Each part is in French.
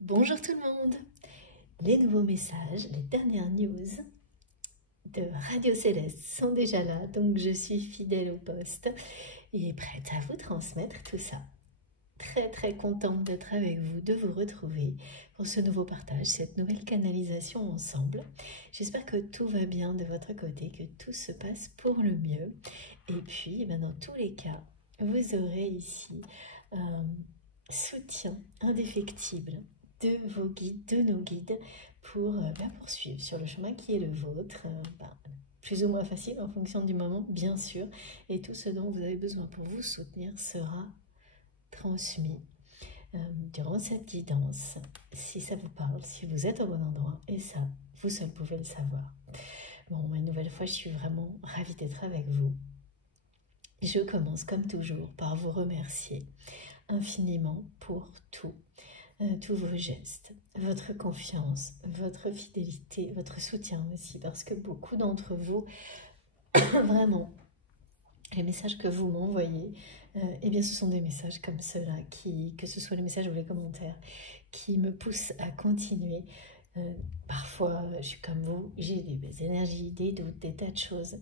Bonjour tout le monde. Les nouveaux messages, les dernières news de Radio Céleste sont déjà là, donc je suis fidèle au poste et prête à vous transmettre tout ça. Très contente d'être avec vous, de vous retrouver pour ce nouveau partage, cette nouvelle canalisation ensemble. J'espère que tout va bien de votre côté, que tout se passe pour le mieux. Et puis, dans tous les cas, vous aurez ici un soutien indéfectible de vos guides, de nos guides, pour poursuivre sur le chemin qui est le vôtre, plus ou moins facile en fonction du moment, bien sûr, et tout ce dont vous avez besoin pour vous soutenir sera transmis durant cette guidance, si ça vous parle, si vous êtes au bon endroit, et ça, vous seul pouvez le savoir. Bon, une nouvelle fois, je suis vraiment ravie d'être avec vous. Je commence comme toujours par vous remercier infiniment pour tout. Tous vos gestes, votre confiance, votre fidélité, votre soutien aussi, parce que beaucoup d'entre vous, vraiment, les messages que vous m'envoyez, eh bien ce sont des messages comme ceux-là, que ce soit les messages ou les commentaires, qui me poussent à continuer. Parfois, je suis comme vous, j'ai des énergies, des doutes, des tas de choses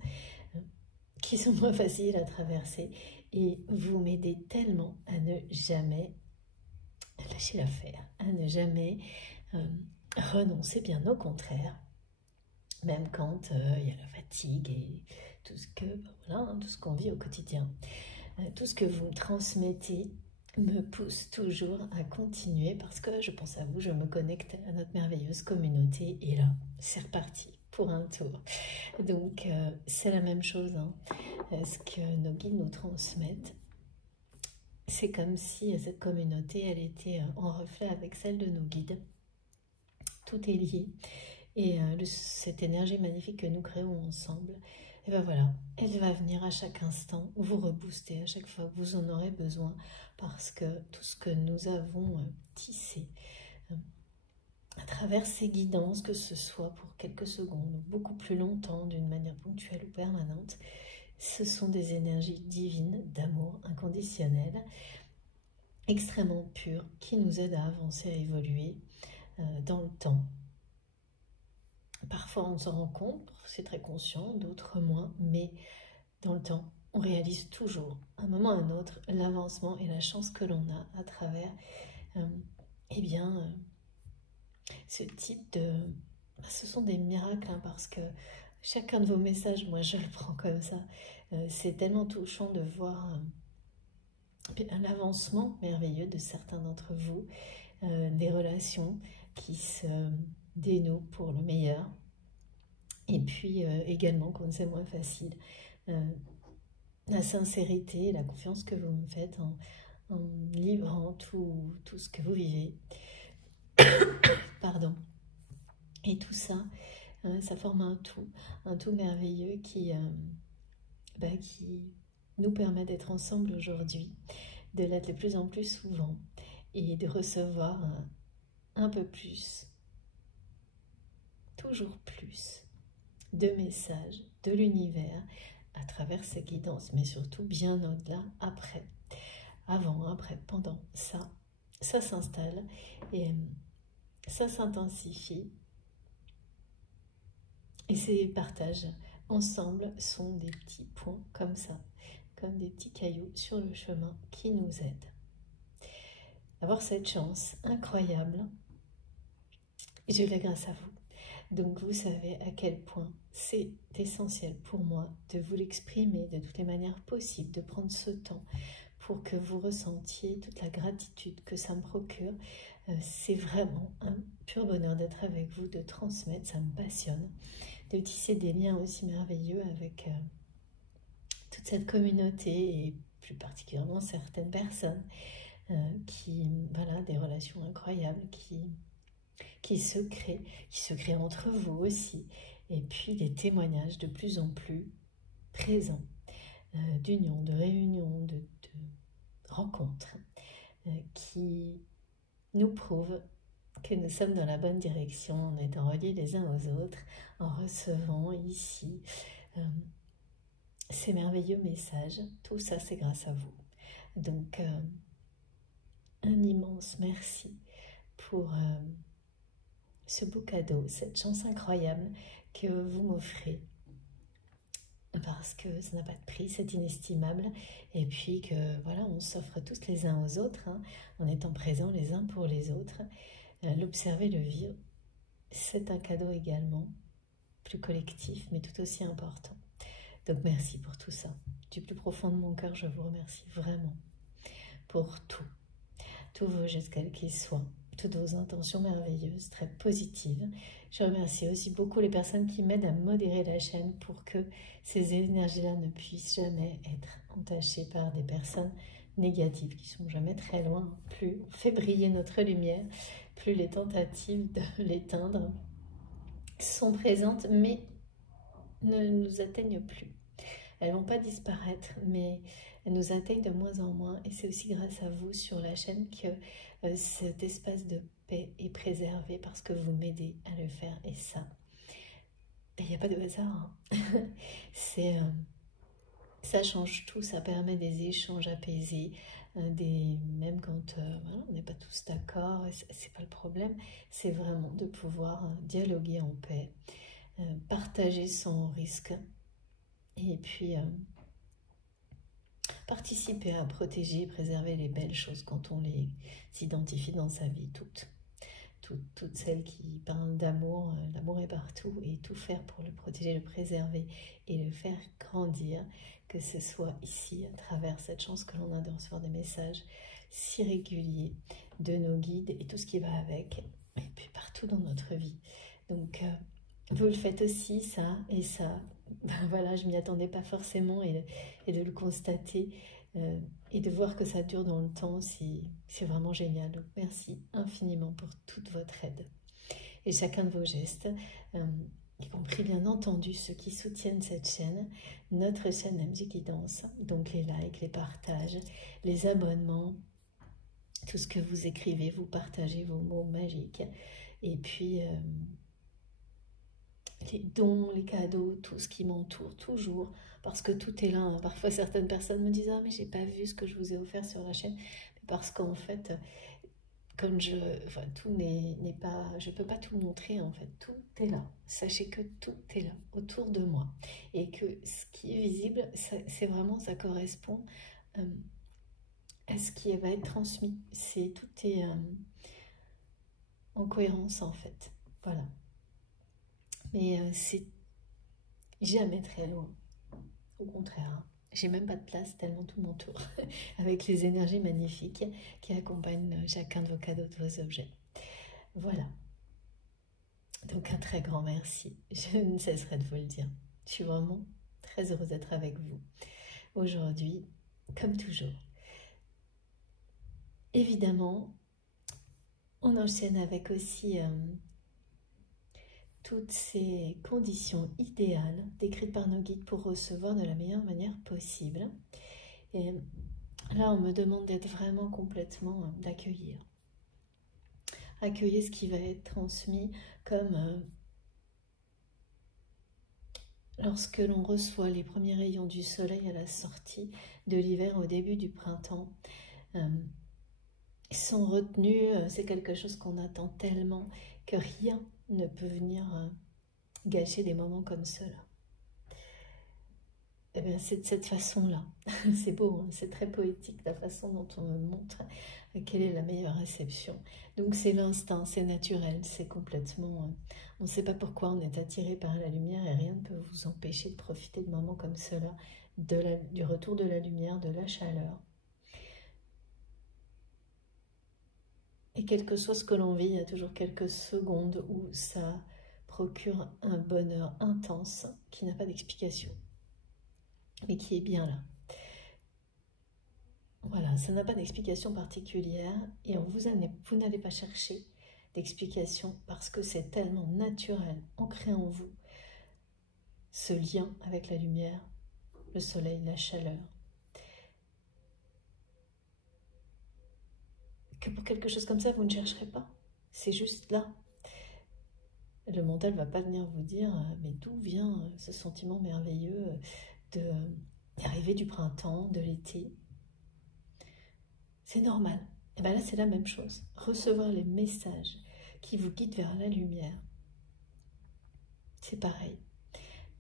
qui sont moins faciles à traverser, et vous m'aidez tellement à ne jamais lâcher l'affaire, à ne jamais renoncer, bien au contraire, même quand il y a la fatigue et tout ce que voilà, tout ce qu'on vit au quotidien. Tout ce que vous me transmettez me pousse toujours à continuer parce que je pense à vous, je me connecte à notre merveilleuse communauté et là, c'est reparti pour un tour. Donc, c'est la même chose, hein, ce que nos guides nous transmettent. C'est comme si cette communauté, elle était en reflet avec celle de nos guides. Tout est lié. Et cette énergie magnifique que nous créons ensemble, et bien voilà, elle va venir à chaque instant vous rebooster à chaque fois que vous en aurez besoin, parce que tout ce que nous avons tissé à travers ces guidances, que ce soit pour quelques secondes ou beaucoup plus longtemps, d'une manière ponctuelle ou permanente, ce sont des énergies divines d'amour inconditionnel, extrêmement pures, qui nous aident à avancer, à évoluer dans le temps. Parfois on s'en rend compte, c'est très conscient, d'autres moins, mais dans le temps, on réalise toujours, à un moment ou à un autre, l'avancement et la chance que l'on a à travers ce type de... Ce sont des miracles, hein, parce que chacun de vos messages, moi je le prends comme ça, c'est tellement touchant de voir l'avancement merveilleux de certains d'entre vous, des relations qui se dénouent pour le meilleur, et puis également, quand c'est moins facile, la sincérité et la confiance que vous me faites en livrant tout ce que vous vivez. Pardon. Et tout ça, ça forme un tout merveilleux qui nous permet d'être ensemble aujourd'hui, de l'être de plus en plus souvent et de recevoir un peu plus, toujours plus, de messages de l'univers à travers ces guidances, mais surtout bien au-delà, après, avant, après, pendant, ça s'installe et ça s'intensifie. Et ces partages ensemble sont des petits points comme ça, comme des petits cailloux sur le chemin qui nous aident. Avoir cette chance incroyable, je l'ai grâce à vous. Donc vous savez à quel point c'est essentiel pour moi de vous l'exprimer de toutes les manières possibles, de prendre ce temps pour que vous ressentiez toute la gratitude que ça me procure. C'est vraiment un pur bonheur d'être avec vous, de transmettre, ça me passionne, de tisser des liens aussi merveilleux avec toute cette communauté et plus particulièrement certaines personnes voilà, des relations incroyables qui se créent entre vous aussi, et puis des témoignages de plus en plus présents, d'union, de réunion, de rencontres, qui nous prouvent que nous sommes dans la bonne direction, en étant reliés les uns aux autres, en recevant ici ces merveilleux messages. Tout ça, c'est grâce à vous. Donc, un immense merci pour ce beau cadeau, cette chance incroyable que vous m'offrez. Parce que ça n'a pas de prix, c'est inestimable. Et puis que voilà, on s'offre tous les uns aux autres, hein, en étant présents les uns pour les autres. L'observer, le vivre, c'est un cadeau également, plus collectif, mais tout aussi important. Donc merci pour tout ça. Du plus profond de mon cœur, je vous remercie vraiment pour tout. Tous vos gestes, quels qu'ils soient, toutes vos intentions merveilleuses, très positives. Je remercie aussi beaucoup les personnes qui m'aident à modérer la chaîne pour que ces énergies-là ne puissent jamais être entachées par des personnes négatives qui sont jamais très loin. Plus on fait briller notre lumière, plus les tentatives de l'éteindre sont présentes, mais ne nous atteignent plus. Elles ne vont pas disparaître, mais elles nous atteignent de moins en moins. Et c'est aussi grâce à vous sur la chaîne que cet espace de paix est préservé parce que vous m'aidez à le faire. Et ça, il n'y a pas de hasard. Hein. Ça change tout, ça permet des échanges apaisés, même quand voilà, on n'est pas tous d'accord, c'est pas le problème. C'est vraiment de pouvoir dialoguer en paix, partager sans risque. Et puis, participer à protéger et préserver les belles choses quand on les identifie dans sa vie, toutes celles qui parlent d'amour, l'amour est partout, et tout faire pour le protéger, le préserver et le faire grandir, que ce soit ici, à travers cette chance que l'on a de recevoir des messages si réguliers de nos guides et tout ce qui va avec, et puis partout dans notre vie. Donc, vous le faites aussi, ça et ça. Ben voilà, je ne m'y attendais pas forcément, et de le constater et de voir que ça dure dans le temps, c'est vraiment génial. Donc merci infiniment pour toute votre aide et chacun de vos gestes, y compris bien entendu ceux qui soutiennent cette chaîne, notre chaîne MJ Guidance, donc les likes, les partages, les abonnements, tout ce que vous écrivez, vous partagez vos mots magiques, et puis les dons, les cadeaux, tout ce qui m'entoure toujours, parce que tout est là. Hein. Parfois certaines personnes me disent « Ah mais j'ai pas vu ce que je vous ai offert sur la chaîne », parce qu'en fait, comme tout n'est pas, je peux pas tout montrer en fait, tout est là. Sachez que tout est là, autour de moi, et que ce qui est visible, c'est vraiment, ça correspond à ce qui va être transmis. Tout est en cohérence en fait, voilà. Mais c'est jamais très loin. Au contraire, j'ai même pas de place tellement tout m'entoure, avec les énergies magnifiques qui accompagnent chacun de vos cadeaux, de vos objets. Voilà. Donc un très grand merci. Je ne cesserai de vous le dire. Je suis vraiment très heureuse d'être avec vous aujourd'hui, comme toujours. Évidemment, on enchaîne avec aussi toutes ces conditions idéales décrites par nos guides pour recevoir de la meilleure manière possible. Et là, on me demande d'être vraiment complètement, d'accueillir. Accueillir ce qui va être transmis comme lorsque l'on reçoit les premiers rayons du soleil à la sortie de l'hiver, au début du printemps. Sans retenue, c'est quelque chose qu'on attend tellement que rien ne peut venir gâcher des moments comme ceux-là. Eh bien, c'est de cette façon-là. C'est beau, hein, c'est très poétique la façon dont on me montre quelle est la meilleure réception. Donc c'est l'instinct, c'est naturel, c'est complètement... on ne sait pas pourquoi on est attiré par la lumière, et rien ne peut vous empêcher de profiter de moments comme ceux-là, du retour de la lumière, de la chaleur. Et quel que soit ce que l'on vit, il y a toujours quelques secondes où ça procure un bonheur intense qui n'a pas d'explication, mais qui est bien là. Voilà, ça n'a pas d'explication particulière, et vous n'allez pas chercher d'explication parce que c'est tellement naturel, ancré en vous, ce lien avec la lumière, le soleil, la chaleur, que pour quelque chose comme ça, vous ne chercherez pas. C'est juste là. Le mental ne va pas venir vous dire « mais d'où vient ce sentiment merveilleux d'arrivée du printemps, de l'été ?» C'est normal. Et bien là, c'est la même chose. Recevoir les messages qui vous guident vers la lumière, c'est pareil.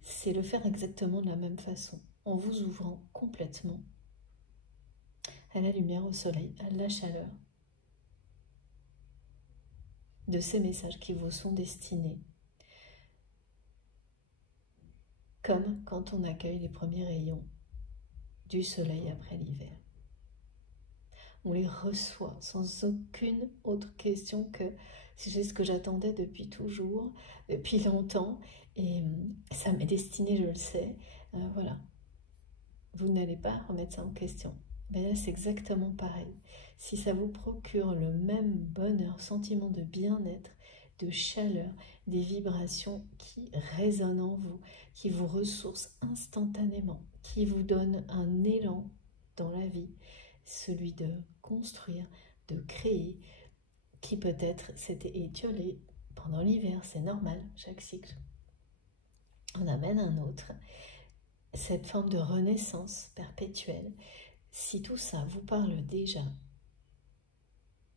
C'est le faire exactement de la même façon, en vous ouvrant complètement à la lumière, au soleil, à la chaleur de ces messages qui vous sont destinés. Comme quand on accueille les premiers rayons du soleil après l'hiver. On les reçoit sans aucune autre question que c'est ce que j'attendais depuis toujours, depuis longtemps, et ça m'est destiné, je le sais. Voilà. Vous n'allez pas remettre ça en question. Mais là, c'est exactement pareil. Si ça vous procure le même bonheur, sentiment de bien-être, de chaleur, des vibrations qui résonnent en vous, qui vous ressourcent instantanément, qui vous donnent un élan dans la vie, celui de construire, de créer, qui peut-être s'était étiolé pendant l'hiver, c'est normal, chaque cycle on amène un autre. Cette forme de renaissance perpétuelle, si tout ça vous parle déjà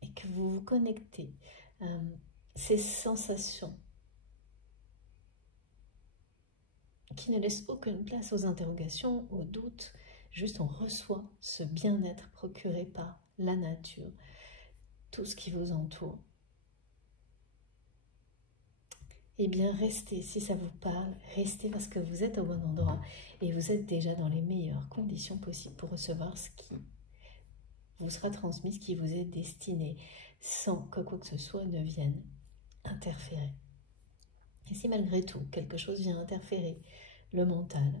et que vous vous connectez à ces sensations qui ne laissent aucune place aux interrogations, aux doutes, juste on reçoit ce bien-être procuré par la nature, tout ce qui vous entoure. Eh bien, restez, si ça vous parle, restez parce que vous êtes au bon endroit et vous êtes déjà dans les meilleures conditions possibles pour recevoir ce qui vous sera transmis, ce qui vous est destiné, sans que quoi que ce soit ne vienne interférer. Et si malgré tout, quelque chose vient interférer, le mental,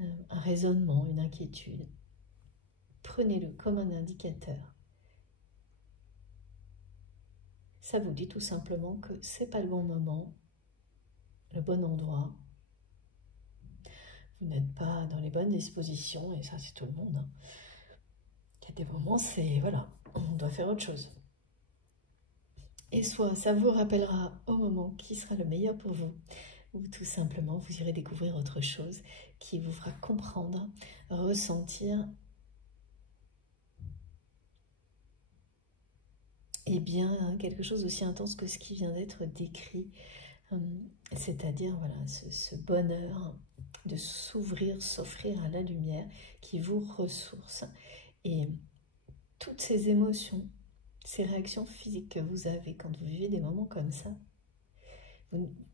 un raisonnement, une inquiétude, prenez-le comme un indicateur. Ça vous dit tout simplement que c'est pas le bon moment, le bon endroit. Vous n'êtes pas dans les bonnes dispositions, et ça c'est tout le monde. Hein. Il y a des moments, c'est voilà, on doit faire autre chose. Et soit ça vous rappellera au moment qui sera le meilleur pour vous, ou tout simplement vous irez découvrir autre chose qui vous fera comprendre, ressentir, et bien quelque chose aussi intense que ce qui vient d'être décrit, c'est-à-dire voilà, ce bonheur de s'ouvrir, s'offrir à la lumière qui vous ressource. Et toutes ces émotions, ces réactions physiques que vous avez quand vous vivez des moments comme ça,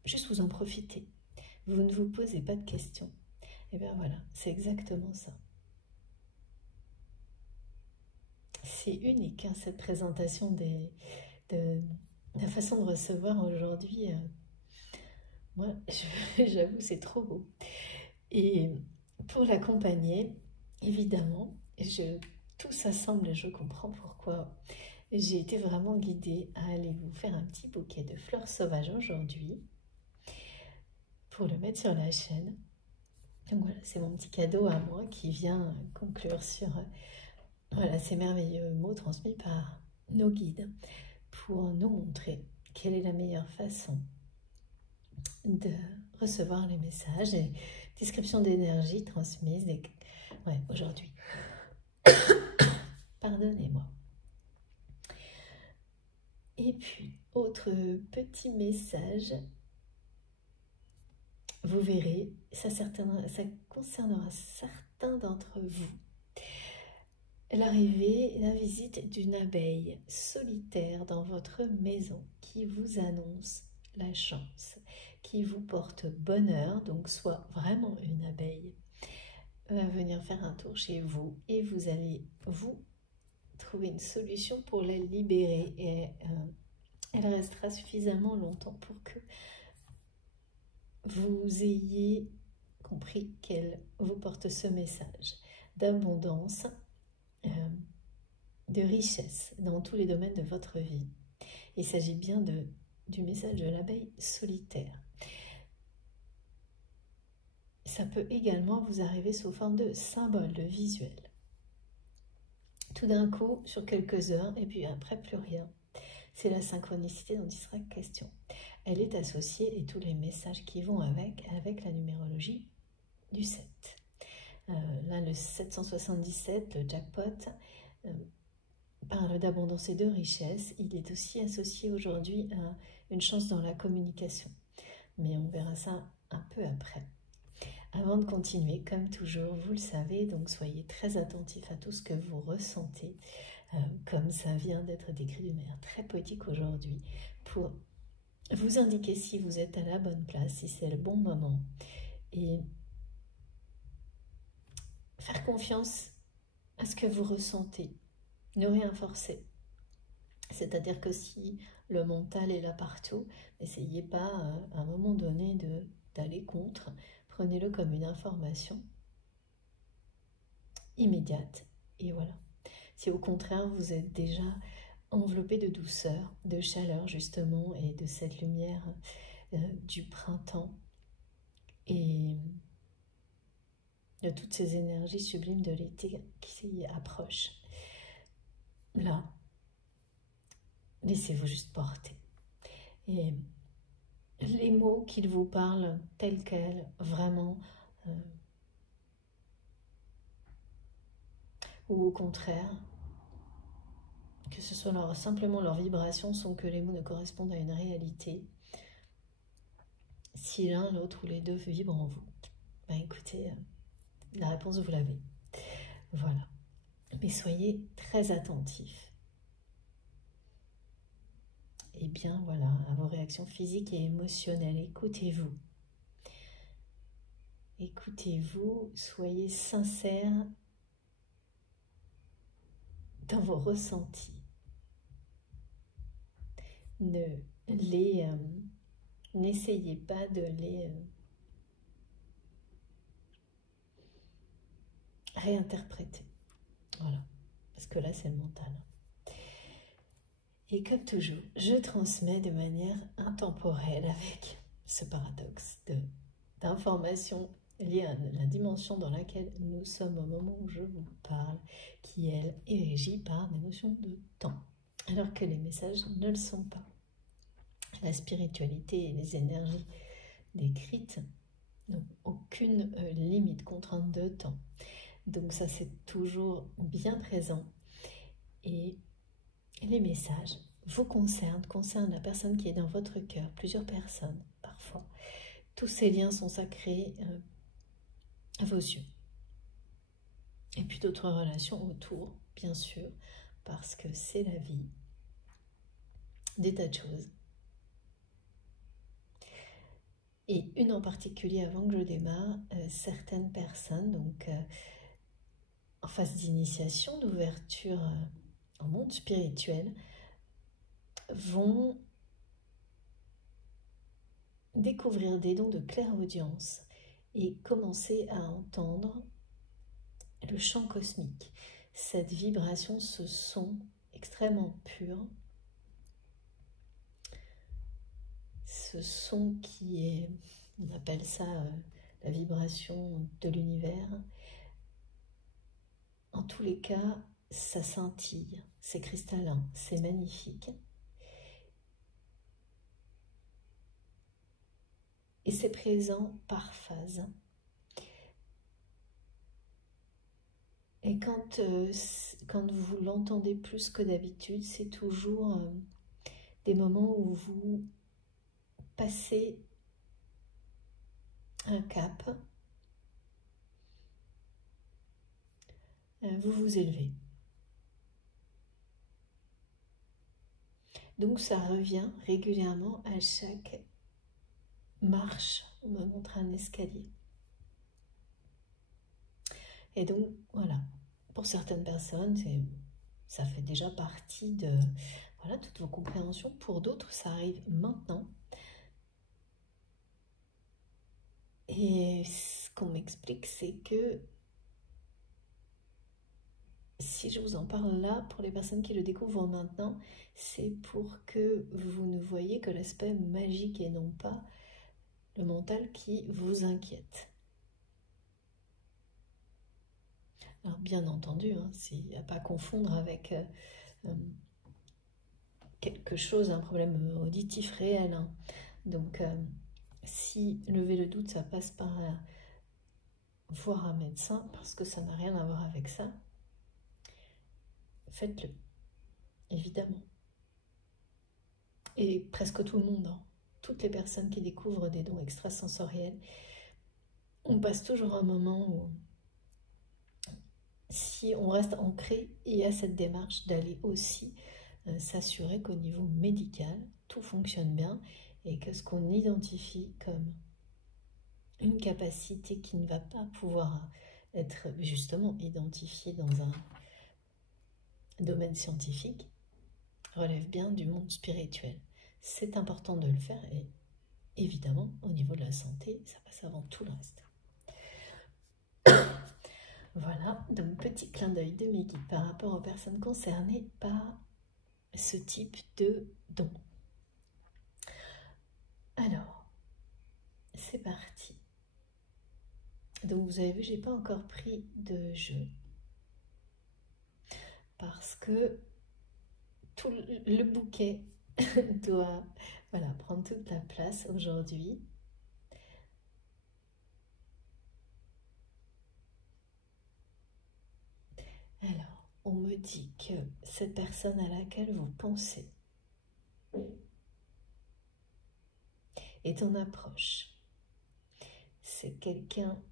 juste vous en profitez. Vous ne vous posez pas de questions. Et bien voilà, c'est exactement ça. C'est unique, hein, cette présentation de la façon de recevoir aujourd'hui. Moi, j'avoue, c'est trop beau. Et pour l'accompagner, évidemment, tout ça semble, je comprends pourquoi. J'ai été vraiment guidée à aller vous faire un petit bouquet de fleurs sauvages aujourd'hui pour le mettre sur la chaîne. Donc voilà, c'est mon petit cadeau à moi qui vient conclure sur voilà, ces merveilleux mots transmis par nos guides pour nous montrer quelle est la meilleure façon de recevoir les messages et description d'énergie transmise aujourd'hui. Pardonnez-moi. Et puis, autre petit message, vous verrez, ça concernera certains d'entre vous. L'arrivée, la visite d'une abeille solitaire dans votre maison qui vous annonce la chance, qui vous porte bonheur, donc soit vraiment une abeille, va venir faire un tour chez vous et vous allez vous trouver une solution pour la libérer et elle restera suffisamment longtemps pour que vous ayez compris qu'elle vous porte ce message d'abondance, de richesse dans tous les domaines de votre vie. Il s'agit bien du message de l'abeille solitaire. Ça peut également vous arriver sous forme de symbole, de visuel. Tout d'un coup, sur quelques heures, et puis après plus rien. C'est la synchronicité dont il sera question. Elle est associée, et tous les messages qui vont avec la numérologie du 7. Là, le 777, le jackpot, parle d'abondance et de richesse, il est aussi associé aujourd'hui à une chance dans la communication. Mais on verra ça un peu après. Avant de continuer, comme toujours, vous le savez, donc soyez très attentifs à tout ce que vous ressentez, comme ça vient d'être décrit d'une manière très poétique aujourd'hui, pour vous indiquer si vous êtes à la bonne place, si c'est le bon moment, et faire confiance à ce que vous ressentez, ne rien forcer. C'est-à-dire que si le mental est là partout, n'essayez pas à un moment donné d'aller contre, prenez-le comme une information immédiate, et voilà. Si au contraire vous êtes déjà enveloppé de douceur, de chaleur justement, et de cette lumière du printemps, et de toutes ces énergies sublimes de l'été qui s'y approchent, là, laissez-vous juste porter. Et les mots qu'ils vous parlent tels quels, vraiment, ou au contraire, que ce soit simplement leur vibration, sans que les mots ne correspondent à une réalité, si l'un, l'autre ou les deux vibrent en vous, ben écoutez, la réponse vous l'avez. Voilà. Mais soyez très attentifs. Et bien voilà, à vos réactions physiques et émotionnelles. Écoutez-vous. Écoutez-vous, soyez sincères dans vos ressentis. N'essayez pas de les réinterpréter. Voilà, parce que là c'est le mental. Et comme toujours, je transmets de manière intemporelle avec ce paradoxe d'informations liées à la dimension dans laquelle nous sommes au moment où je vous parle, qui elle est régie par des notions de temps, alors que les messages ne le sont pas. La spiritualité et les énergies décrites n'ont aucune limite, contrainte de temps. Donc ça c'est toujours bien présent. Et les messages vous concernent la personne qui est dans votre cœur, plusieurs personnes parfois. Tous ces liens sont sacrés à vos yeux. Et puis d'autres relations autour, bien sûr, parce que c'est la vie. Des tas de choses. Et une en particulier, avant que je démarre, certaines personnes, donc en phase d'initiation, d'ouverture au monde spirituel, vont découvrir des dons de clairaudience et commencer à entendre le chant cosmique, cette vibration, ce son extrêmement pur, ce son qui est, on appelle ça la vibration de l'univers. En tous les cas, ça scintille, c'est cristallin, c'est magnifique. Et c'est présent par phase. Et quand vous l'entendez plus que d'habitude, c'est toujours des moments où vous passez un cap, vous vous élevez. Donc ça revient régulièrement à chaque marche, on me montre un escalier. Et donc voilà, pour certaines personnes, ça fait déjà partie de voilà, toutes vos compréhensions. Pour d'autres, ça arrive maintenant. Et ce qu'on m'explique, c'est que si je vous en parle là, pour les personnes qui le découvrent maintenant, c'est pour que vous ne voyez que l'aspect magique et non pas le mental qui vous inquiète. Alors bien entendu, hein, à pas confondre avec quelque chose, un problème auditif réel. Hein. Donc si lever le doute, ça passe par voir un médecin, parce que ça n'a rien à voir avec ça, faites-le. évidemment. Et presque tout le monde, hein. Toutes les personnes qui découvrent des dons extrasensoriels, on passe toujours un moment où, si on reste ancré, il y a cette démarche d'aller aussi s'assurer qu'au niveau médical, tout fonctionne bien et que ce qu'on identifie comme une capacité qui ne va pas pouvoir être justement identifiée dans un domaine scientifique relève bien du monde spirituel. C'est important de le faire et évidemment, au niveau de la santé, ça passe avant tout le reste. Voilà, donc petit clin d'œil de mes guides par rapport aux personnes concernées par ce type de don. Alors, c'est parti. Donc vous avez vu, j'ai pas encore pris de jeu parce que tout le bouquet doit prendre toute la place aujourd'hui. Alors, on me dit que cette personne à laquelle vous pensez est en approche. C'est quelqu'un,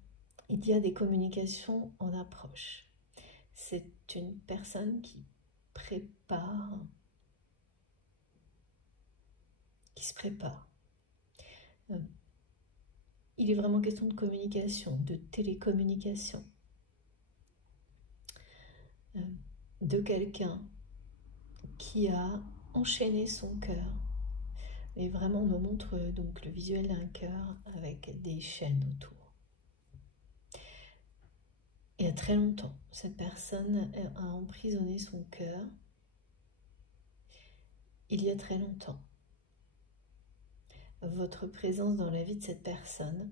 il y a des communications en approche. C'est une personne qui prépare, qui se prépare. Il est vraiment question de communication, de télécommunication. De quelqu'un qui a enchaîné son cœur. Et vraiment, on me montre donc le visuel d'un cœur avec des chaînes autour. Il y a très longtemps, cette personne a emprisonné son cœur. Il y a très longtemps. Votre présence dans la vie de cette personne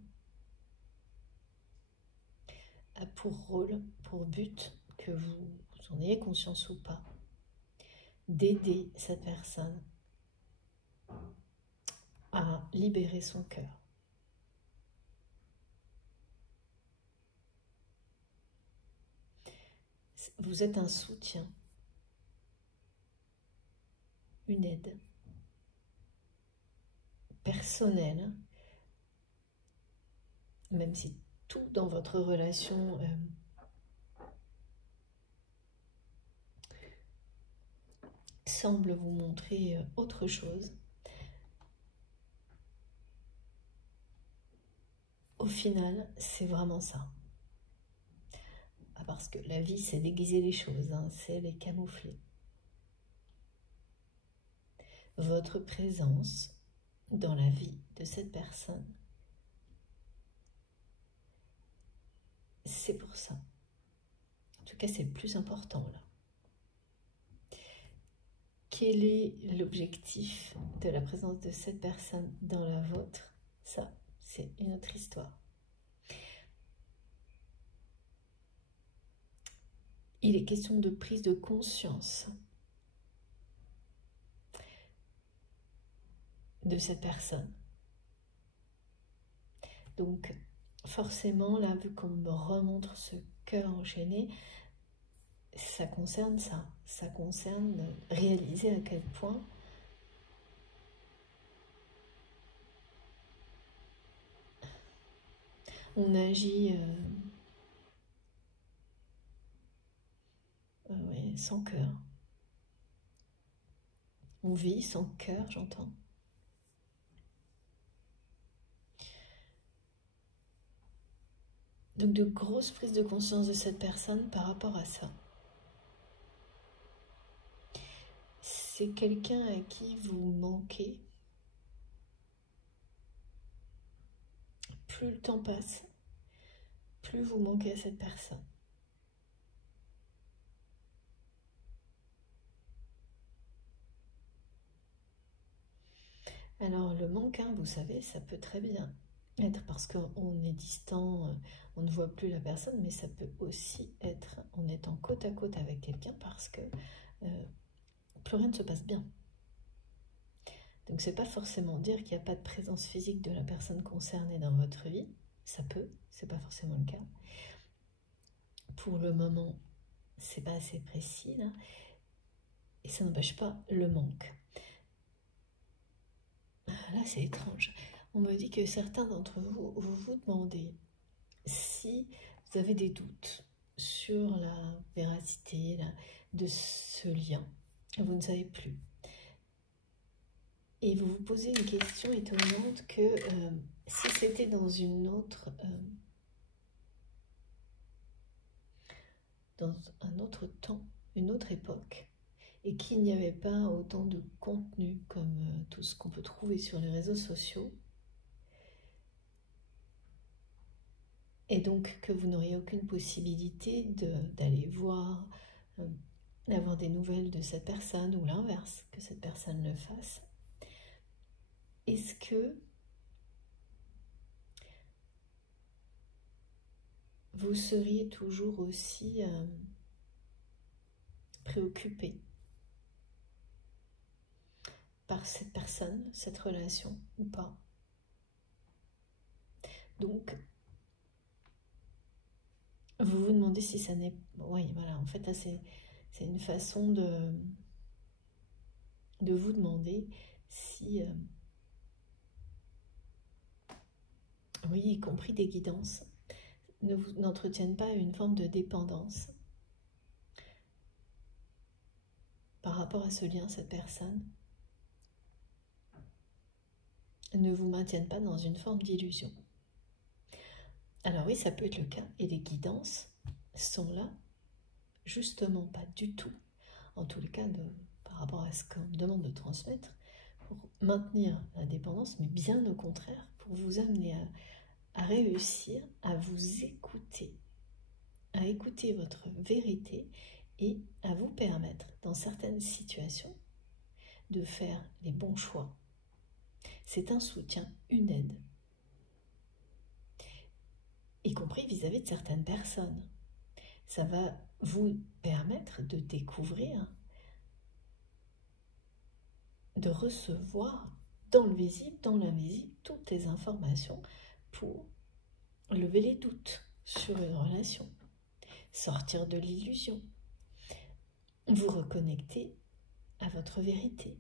a pour rôle, pour but, que vous en ayez conscience ou pas, d'aider cette personne à libérer son cœur. Vous êtes un soutien, une aide personnelle, même si tout dans votre relation semble vous montrer autre chose. Au final, c'est vraiment ça. Parce que la vie, c'est déguiser les choses, hein, c'est les camoufler. Votre présence dans la vie de cette personne, c'est pour ça. En tout cas, c'est le plus important là. Quel est l'objectif de la présence de cette personne dans la vôtre? Ça, c'est une autre histoire. Il est question de prise de conscience de cette personne. Donc, forcément, là, vu qu'on me remontre ce cœur enchaîné, ça concerne ça. Ça concerne réaliser à quel point on agit sans cœur. On vit sans cœur, j'entends. Donc de grosses prises de conscience de cette personne par rapport à ça. C'est quelqu'un à qui vous manquez. Plus le temps passe, plus vous manquez à cette personne. Alors le manque, hein, vous savez, ça peut très bien être parce qu'on est distant, on ne voit plus la personne, mais ça peut aussi être en étant côte à côte avec quelqu'un parce que plus rien ne se passe bien. Donc c'est pas forcément dire qu'il n'y a pas de présence physique de la personne concernée dans votre vie, ça peut, c'est pas forcément le cas. Pour le moment, c'est pas assez précis là. et ça n'empêche pas le manque. Là, c'est étrange. On me dit que certains d'entre vous, vous vous demandez si vous avez des doutes sur la véracité de ce lien. Vous ne savez plus. Et vous vous posez une question étonnante que si c'était dans dans un autre temps, une autre époque, et qu'il n'y avait pas autant de contenu comme tout ce qu'on peut trouver sur les réseaux sociaux, et donc que vous n'auriez aucune possibilité d'aller voir, d'avoir des nouvelles de cette personne, ou l'inverse, que cette personne le fasse, est-ce que vous seriez toujours aussi préoccupé par cette personne, cette relation, ou pas? Donc, vous vous demandez si ça n'est... Oui, voilà, en fait, c'est une façon de vous demander si... oui, y compris des guidances, n'entretiennent pas une forme de dépendance par rapport à ce lien, cette personne, ne vous maintiennent pas dans une forme d'illusion. Alors oui, ça peut être le cas, et les guidances sont là, justement pas du tout, en tous les cas par rapport à ce qu'on me demande de transmettre, pour maintenir la dépendance, mais bien au contraire, pour vous amener à réussir à vous écouter, à écouter votre vérité et à vous permettre, dans certaines situations, de faire les bons choix. C'est un soutien, une aide, y compris vis-à-vis de certaines personnes. Ça va vous permettre de découvrir, de recevoir dans le visible, dans l'invisible, toutes les informations pour lever les doutes sur une relation, sortir de l'illusion, vous reconnecter à votre vérité.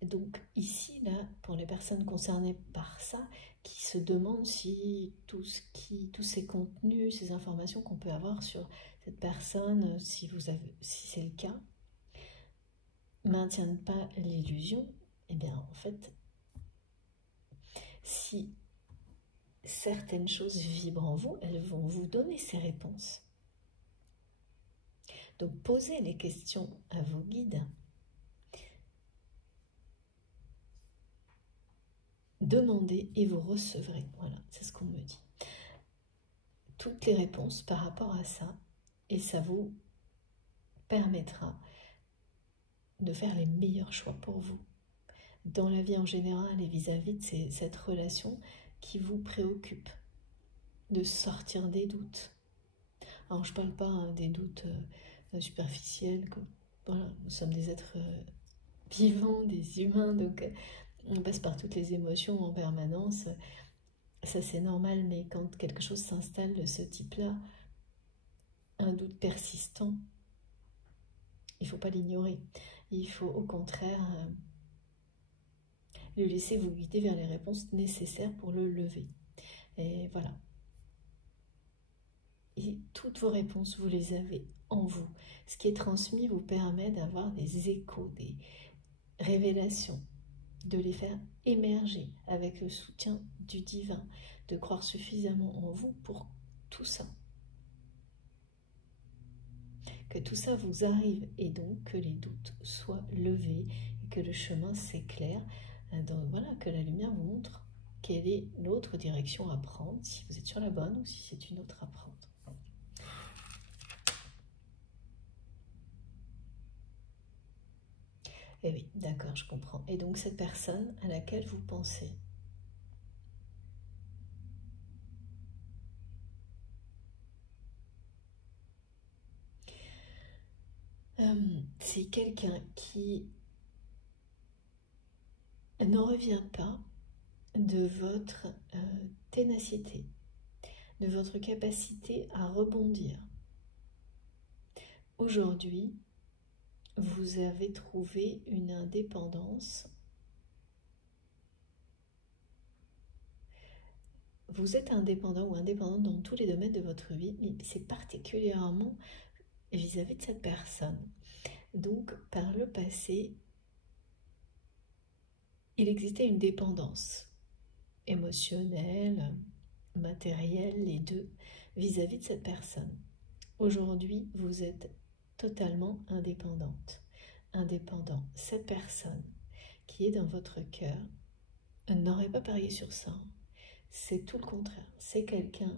Donc ici, là, pour les personnes concernées par ça, qui se demandent si tous ces contenus, ces informations qu'on peut avoir sur cette personne, si c'est le cas, maintiennent pas l'illusion, eh bien en fait, si certaines choses vibrent en vous, elles vont vous donner ces réponses. Donc posez les questions à vos guides. Demandez et vous recevrez. Voilà, c'est ce qu'on me dit. Toutes les réponses par rapport à ça, et ça vous permettra de faire les meilleurs choix pour vous, dans la vie en général et vis-à-vis de cette relation qui vous préoccupe, de sortir des doutes. Alors je ne parle pas des doutes superficiels, voilà, nous sommes des êtres vivants, des humains, donc on passe par toutes les émotions en permanence, ça c'est normal, mais quand quelque chose s'installe de ce type-là, un doute persistant, il ne faut pas l'ignorer, il faut au contraire le laisser vous guider vers les réponses nécessaires pour le lever. Et voilà. Et toutes vos réponses, vous les avez en vous. Ce qui est transmis vous permet d'avoir des échos, des révélations, de les faire émerger avec le soutien du divin, de croire suffisamment en vous pour tout ça. Que tout ça vous arrive et donc que les doutes soient levés et que le chemin s'éclaire. Donc voilà, que la lumière vous montre quelle est l'autre direction à prendre, si vous êtes sur la bonne ou si c'est une autre à prendre. Eh oui, d'accord, je comprends. Et donc cette personne à laquelle vous pensez, c'est quelqu'un qui n'en revient pas de votre ténacité, de votre capacité à rebondir, aujourd'hui, vous avez trouvé une indépendance. Vous êtes indépendant ou indépendante dans tous les domaines de votre vie, mais c'est particulièrement vis-à-vis de cette personne. Donc, par le passé, il existait une dépendance émotionnelle, matérielle, les deux, vis-à-vis de cette personne. Aujourd'hui, vous êtes totalement indépendante, indépendant. Cette personne qui est dans votre cœur n'aurait pas parié sur ça. C'est tout le contraire. C'est quelqu'un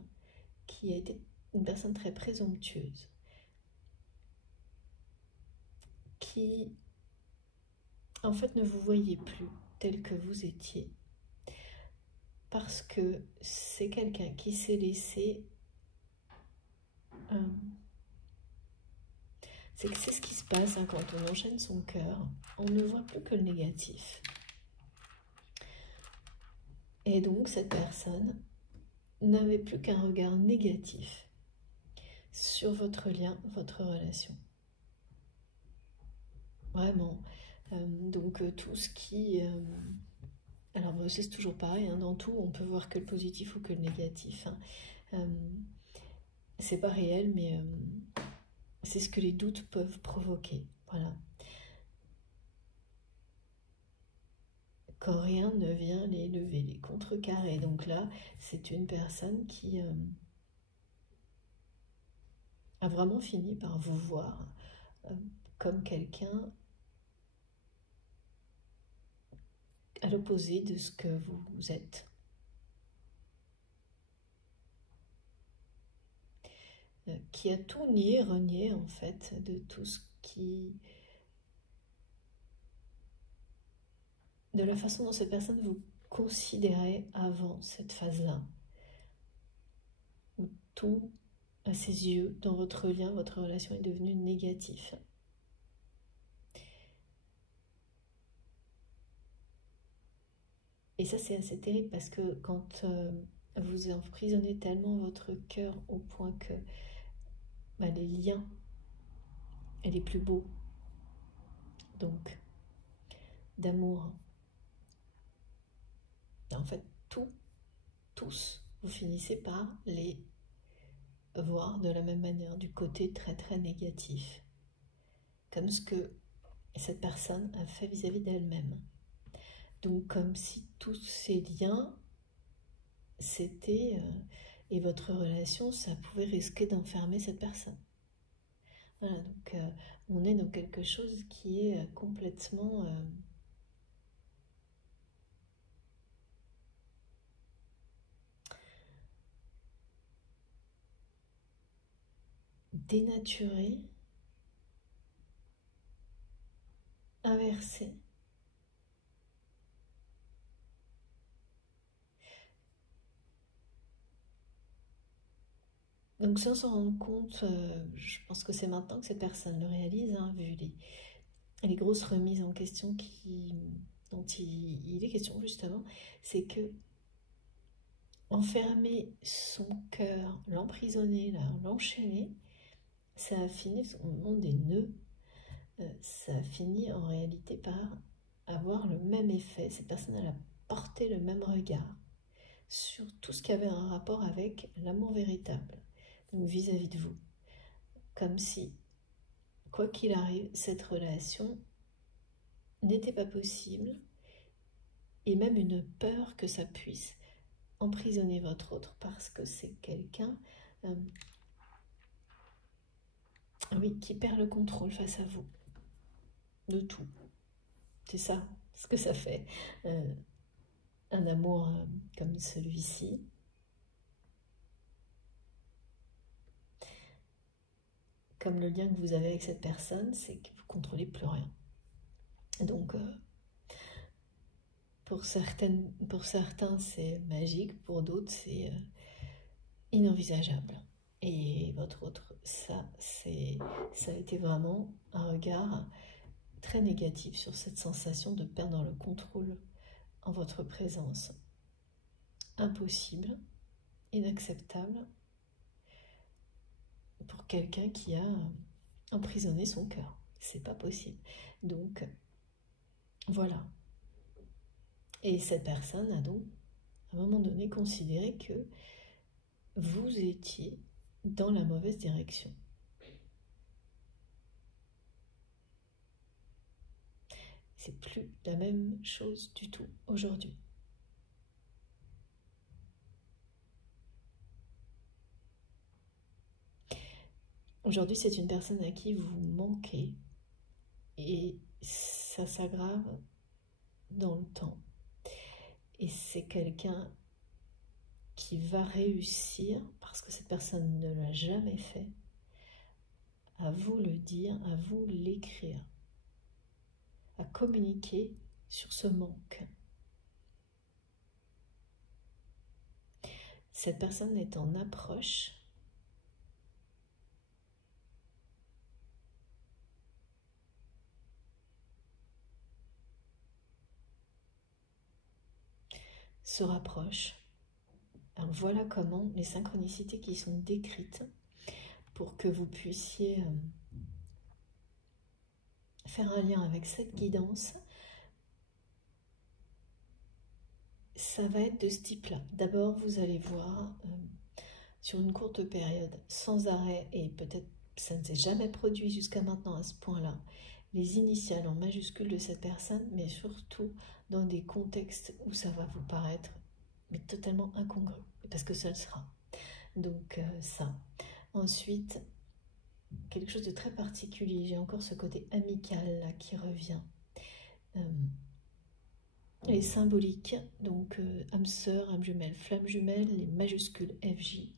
qui a été une personne très présomptueuse, qui en fait ne vous voyait plus tel que vous étiez, parce que c'est quelqu'un qui s'est laissé c'est que c'est ce qui se passe quand on enchaîne son cœur, on ne voit plus que le négatif. Et donc cette personne n'avait plus qu'un regard négatif sur votre lien, votre relation. Vraiment. Donc tout ce qui... alors c'est toujours pareil, dans tout on peut voir que le positif ou que le négatif. C'est pas réel, mais c'est ce que les doutes peuvent provoquer. Voilà. Quand rien ne vient les lever, les contrecarrer. Donc là, c'est une personne qui a vraiment fini par vous voir comme quelqu'un à l'opposé de ce que vous êtes. Qui a tout nié, renié en fait, de tout ce qui... de la façon dont cette personne vous considérait avant cette phase-là. Où tout, à ses yeux, dans votre lien, votre relation est devenu négatif. Et ça, c'est assez terrible parce que quand vous emprisonnez tellement votre cœur au point que les liens, et les plus beaux, donc d'amour, en fait, tous, vous finissez par les voir de la même manière, du côté très très négatif, comme ce que cette personne a fait vis-à-vis d'elle-même. Donc comme si tous ces liens, c'était... et votre relation, ça pouvait risquer d'enfermer cette personne. Voilà, donc on est dans quelque chose qui est complètement... dénaturé, inversé. Donc sans s'en rendre compte, je pense que c'est maintenant que cette personne le réalise, vu les grosses remises en question dont il est question justement, c'est que enfermer son cœur, l'emprisonner, l'enchaîner, ça a fini, au moment des nœuds, ça a fini en réalité par avoir le même effet. Cette personne, elle a porté le même regard sur tout ce qui avait un rapport avec l'amour véritable, donc vis-à-vis de vous. Comme si, quoi qu'il arrive, cette relation n'était pas possible, et même une peur que ça puisse emprisonner votre autre, parce que c'est quelqu'un oui, qui perd le contrôle face à vous, de tout. C'est ça, ce que ça fait. Un amour comme celui-ci, comme le lien que vous avez avec cette personne, c'est que vous ne contrôlez plus rien. Donc, pour certains, c'est magique, pour d'autres, c'est inenvisageable. Et votre autre, ça a été vraiment un regard très négatif sur cette sensation de perdre le contrôle en votre présence. Impossible, inacceptable pour quelqu'un qui a emprisonner son cœur. C'est pas possible. Donc, voilà. Et cette personne a donc, à un moment donné, considéré que vous étiez dans la mauvaise direction. C'est plus la même chose du tout aujourd'hui. Aujourd'hui, c'est une personne à qui vous manquez et ça s'aggrave dans le temps. Et c'est quelqu'un qui va réussir, parce que cette personne ne l'a jamais fait, à vous le dire, à vous l'écrire, à communiquer sur ce manque. Cette personne est en approche se rapproche. Alors voilà comment les synchronicités qui sont décrites pour que vous puissiez faire un lien avec cette guidance, ça va être de ce type-là. D'abord, vous allez voir sur une courte période, sans arrêt, et peut-être ça ne s'est jamais produit jusqu'à maintenant à ce point-là, les initiales en majuscules de cette personne, mais surtout dans des contextes où ça va vous paraître mais totalement incongru, parce que ça le sera. Donc ça. Ensuite, quelque chose de très particulier, j'ai encore ce côté amical là qui revient. Les symboliques, donc âme sœur, âme jumelle, flamme jumelle, les majuscules FJ,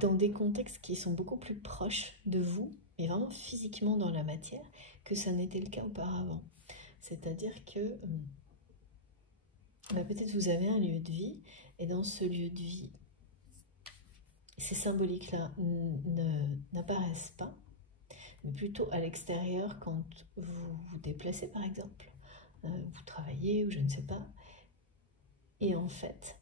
dans des contextes qui sont beaucoup plus proches de vous, mais vraiment physiquement dans la matière, que ça n'était le cas auparavant. C'est-à-dire que peut-être vous avez un lieu de vie, et dans ce lieu de vie, ces symboliques-là n'apparaissent pas, mais plutôt à l'extérieur quand vous vous déplacez par exemple, vous travaillez ou je ne sais pas. Et en fait,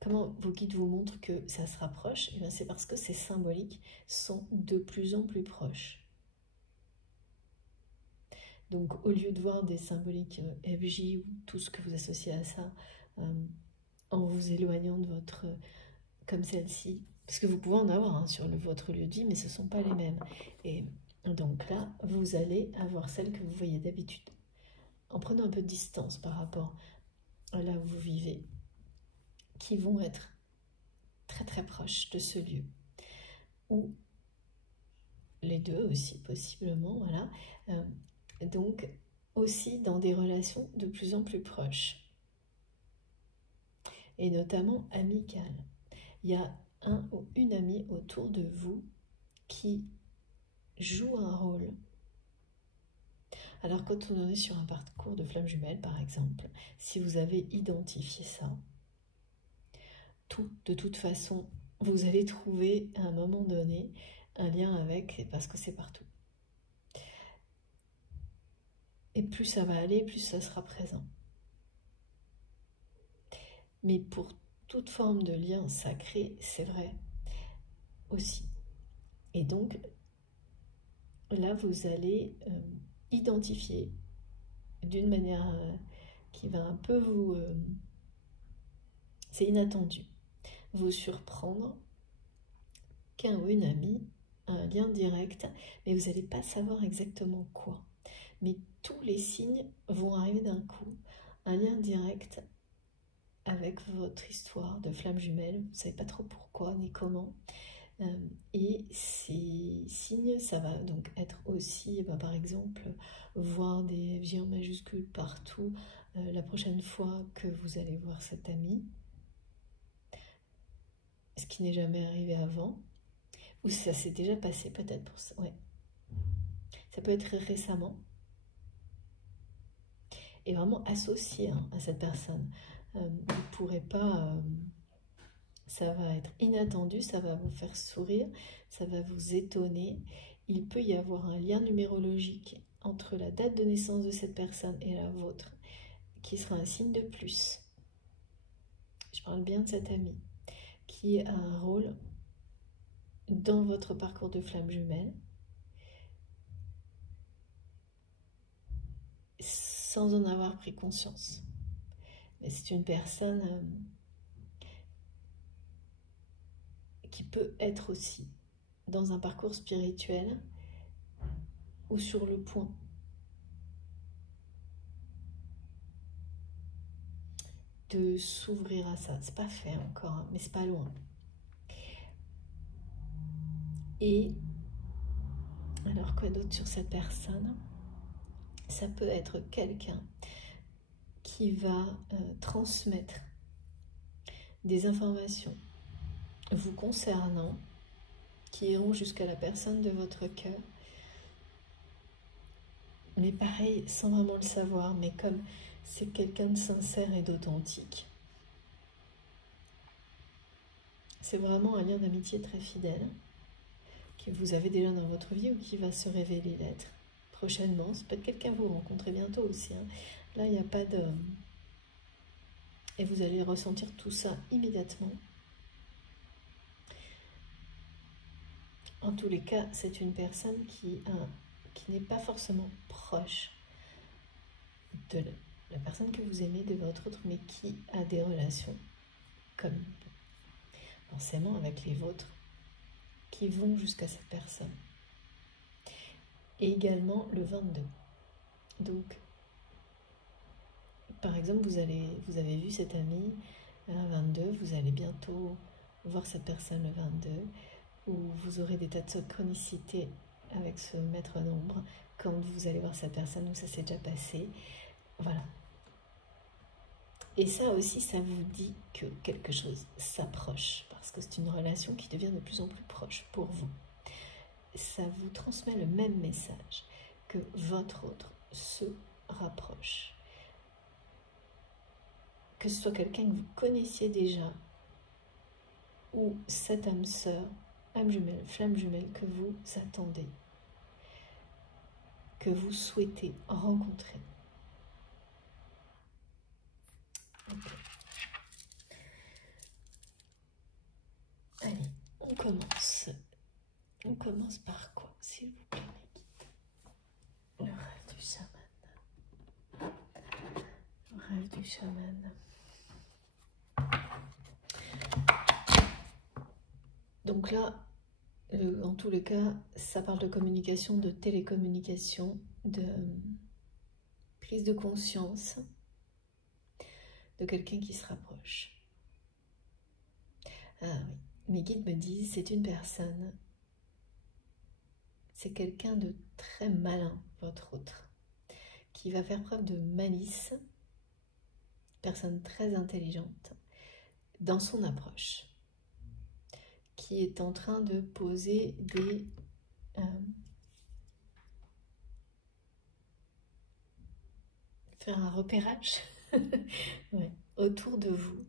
comment vos guides vous montrent que ça se rapproche? Et bien c'est parce que ces symboliques sont de plus en plus proches. Donc au lieu de voir des symboliques FJ ou tout ce que vous associez à ça, en vous éloignant de votre, comme celle-ci, parce que vous pouvez en avoir sur votre lieu de vie, mais ce ne sont pas les mêmes. Et donc là, vous allez avoir celles que vous voyez d'habitude, en prenant un peu de distance par rapport à là où vous vivez, qui vont être très très proches de ce lieu. Ou les deux aussi, possiblement, voilà. Donc, aussi dans des relations de plus en plus proches. Et notamment amicales. Il y a un ou une amie autour de vous qui joue un rôle. Alors quand on est sur un parcours de flamme jumelle par exemple, si vous avez identifié ça, de toute façon, vous allez trouver à un moment donné un lien avec, parce que c'est partout. Et plus ça va aller, plus ça sera présent. Mais pour toute forme de lien sacré, c'est vrai aussi. Et donc, là, vous allez identifier d'une manière qui va un peu vous... c'est inattendu. Vous surprendre qu'un ou une amie a un lien direct, mais vous n'allez pas savoir exactement quoi. Mais tous les signes vont arriver d'un coup. Un lien direct avec votre histoire de flamme jumelle, vous ne savez pas trop pourquoi ni comment. Et ces signes, ça va donc être aussi, par exemple, voir des FJ en majuscules partout la prochaine fois que vous allez voir cet ami, ce qui n'est jamais arrivé avant, ou ça s'est déjà passé peut-être pour ça, ouais. Ça peut être récemment, et vraiment associé à cette personne. Vous ne pourrez pas... ça va être inattendu, ça va vous faire sourire, ça va vous étonner. Il peut y avoir un lien numérologique entre la date de naissance de cette personne et la vôtre, qui sera un signe de plus. Je parle bien de cet ami, qui a un rôle dans votre parcours de flamme jumelle, sans en avoir pris conscience. Mais c'est une personne qui peut être aussi dans un parcours spirituel ou sur le point de s'ouvrir à ça. C'est pas fait encore, hein, mais c'est pas loin. Et alors quoi d'autre sur cette personne? Ça peut être quelqu'un qui va transmettre des informations vous concernant, qui iront jusqu'à la personne de votre cœur, mais pareil, sans vraiment le savoir, mais comme c'est quelqu'un de sincère et d'authentique. C'est vraiment un lien d'amitié très fidèle, que vous avez déjà dans votre vie ou qui va se révéler l'être prochainement. C'est peut-être quelqu'un que vous rencontrez bientôt aussi, hein. Là, il n'y a pas de... Et vous allez ressentir tout ça immédiatement. En tous les cas, c'est une personne qui n'est pas forcément proche de la personne que vous aimez, de votre autre, mais qui a des relations comme forcément avec les vôtres, qui vont jusqu'à cette personne. Et également le 22. Donc, par exemple, vous avez vu cet ami un 22, vous allez bientôt voir cette personne le 22, où vous aurez des tas de synchronicités avec ce maître nombre, quand vous allez voir cette personne où ça s'est déjà passé. Voilà. Et ça aussi, ça vous dit que quelque chose s'approche, parce que c'est une relation qui devient de plus en plus proche pour vous. Ça vous transmet le même message, que votre autre se rapproche. Que ce soit quelqu'un que vous connaissiez déjà, ou cette âme sœur, âme jumelle, flamme jumelle que vous attendez, que vous souhaitez rencontrer. Okay. Allez, on commence. On commence par quoi, s'il vous plaît, mes guides? Le rêve du chaman. Le rêve du chaman. Donc là, en tous les cas, ça parle de communication, de télécommunication, de prise de conscience de quelqu'un qui se rapproche. Ah oui, mes guides me disent, c'est une personne, c'est quelqu'un de très malin, votre autre, qui va faire preuve de malice, personne très intelligente, dans son approche, qui est en train de poser des... faire un repérage ouais, autour de vous,